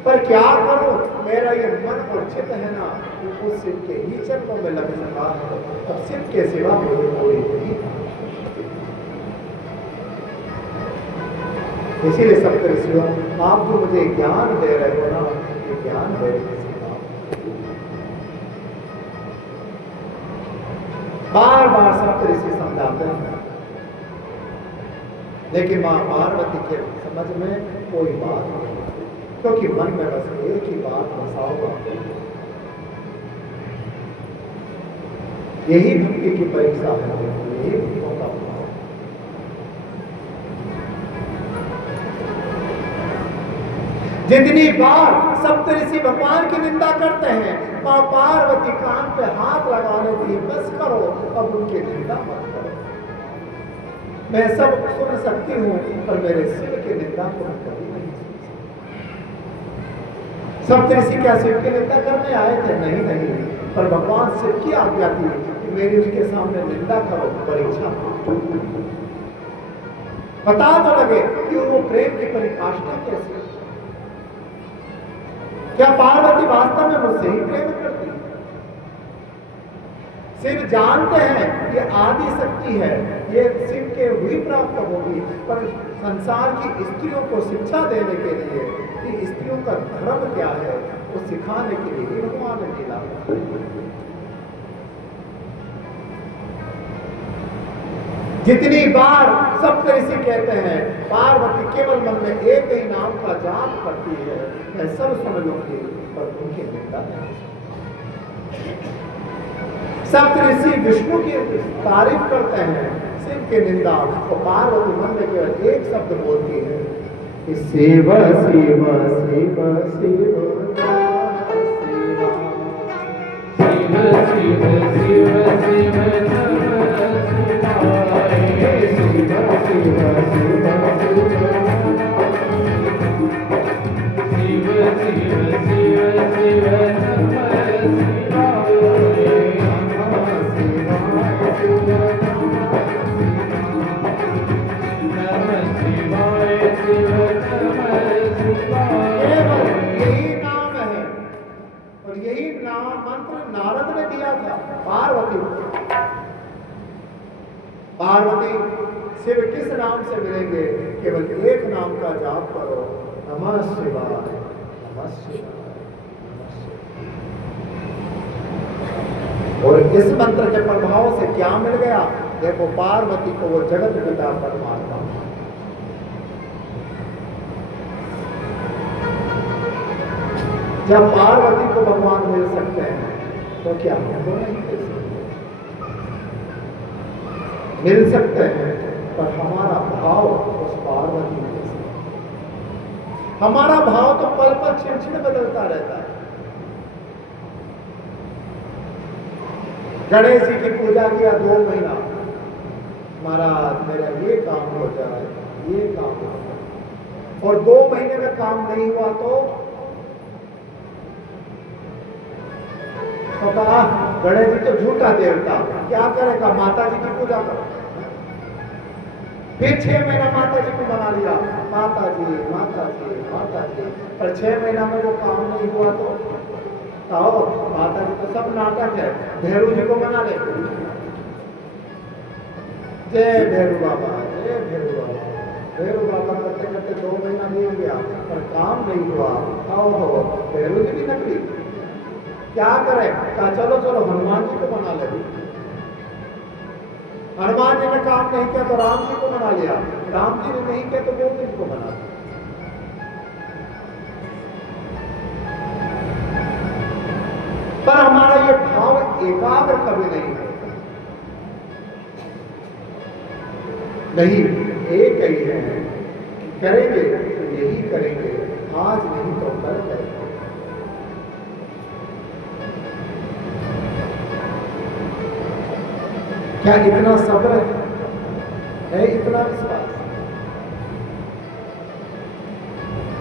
पर क्या करो, मेरा ये मन और चित्त है ना कि उस शिव के ही चरणों में लग सका है। अब शिव के सिवा मुझे कोई नहीं था। इसीलिए सप्तऋषियों आप जो मुझे ज्ञान दे रहे हो ना, ये ज्ञान दे रहे बार बार सप्तऋषि समझाते हैं, लेकिन मां पार्वती के समझ में कोई बात नहीं, क्योंकि मन में बस एक ही बात बसा हुआ। यही भक्ति की परीक्षा है, यही भक्तों का भाव। जितनी बार सप्तऋषि भगवान की निंदा करते हैं, मां पार्वती कान पे हाथ लगा लेती है, बस करो अब उनकी निंदा मत करो। मैं सब सुन सकती हूँ पर मेरे शिव की निंदा को कभी नहीं सुन सकती। सप्तऋषि क्या शिव की निंदा करने आए थे? नहीं नहीं, पर भगवान शिव की आज्ञा थी कि मेरी उसके सामने निंदा करो, परीक्षा पता तो लगे कि वो प्रेम की परिकाष्ठा कैसी। क्या पार्वती वास्तव में मुझसे ही प्रेम करती है? शिव जानते हैं ये आदि शक्ति है, ये शिव के हुई प्राप्त होगी, पर संसार की स्त्रियों को शिक्षा देने के लिए कि स्त्रियों का धर्म क्या है वो सिखाने के लिए ही भगवान ने लीला। जितनी बार सप्तऋषि कहते हैं पार्वती केवल मन में एक ही नाम का जाप करती है, मैं सब सुन लूंगी पर उनकी निंदा नहीं। सप्तऋषि विष्णु की तारीफ करते हैं, शिव की निंदा, और पार्वती मन में केवल एक शब्द बोलती है कि शिव शिव शिव शिव शिव शिव शिव शिव नारद ने दिया था पार्वती। पार्वती शिव किस नाम से मिलेंगे? केवल एक नाम का जाप करो, नमः शिवाय नमः शिवाय नमः शिवाय। और इस मंत्र के प्रभाव से क्या मिल गया? देखो पार्वती को वो जगत पिता परमात्मा, जब पार्वती को भगवान मिल सकते हैं तो क्या हमको नहीं मिल सकते? मिल सकते हैं, पर हमारा भाव उस पार्वती में कैसे? हमारा भाव तो पल पल छिड़ बदलता रहता है। गणेश जी की पूजा किया 2 महीना, महाराज मेरा ये काम हो जाए, ये काम हो जाए, और 2 महीने में काम नहीं हुआ तो कहा गणेश जी तो झूठा देवता, क्या करेगा? माता जी की पूजा करो। फिर 6 महीना माता जी को मना लिया, माता जी माता जी माता जी, पर 6 महीना में वो काम नहीं हुआ तो कहो माता जी तो सब नाटक है, भैरू जी को मना ले। जय भैरू बाबा, जय भैरू बाबा। भैरू बाबा करते करते 2 महीना बीत गया पर काम नहीं हुआ। आओ भैरू जी भी नकली, क्या करें? कहा चलो चलो हनुमान जी को मना ले। हनुमान जी ने काम नहीं किया तो राम जी को मना लिया, राम जी ने नहीं किया तो गोविंद जी को मना लिया। पर हमारा ये भाव एकाग्र कभी नहीं है। नहीं, एक ही है, करेंगे तो यही करेंगे, आज नहीं तो कल करेंगे। क्या इतना सब्र है? इतना विश्वास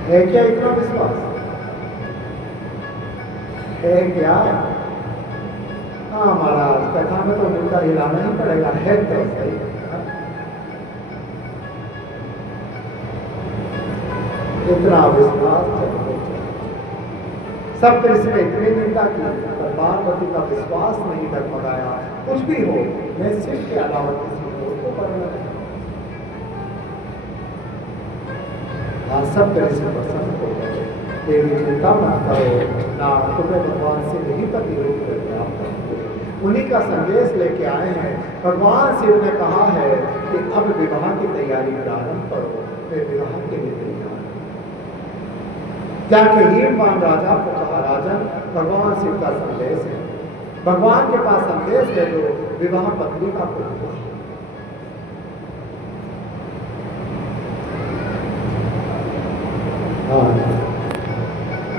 है? क्या इतना विश्वास है? क्या? हाँ महाराज, कथा में तो मुद्दा हिलाना ही पड़ेगा, है तो सही। इतना विश्वास सब कृष्ण ने इतनी निंदा की, पर पार्वती का विश्वास नहीं डगमगाया। कुछ भी हो, मैं शिव के अलावा किसी और को परवाह नहीं। आज सब कृष्ण प्रसन्न हो गए, तेरी चिंता मत करो ना, तुम्हें भगवान से नहीं पति रूप में प्राप्त होंगे। उन्हीं का संदेश लेके आए हैं। भगवान शिव ने कहा है कि अब विवाह की तैयारी प्रारंभ करो। फिर विवाह के लिए तैयार जाके हीनवान राजा को कहा, राजन भगवान शिव का संदेश है, भगवान के पास संदेश है जो विवाह पत्नी का पुत्र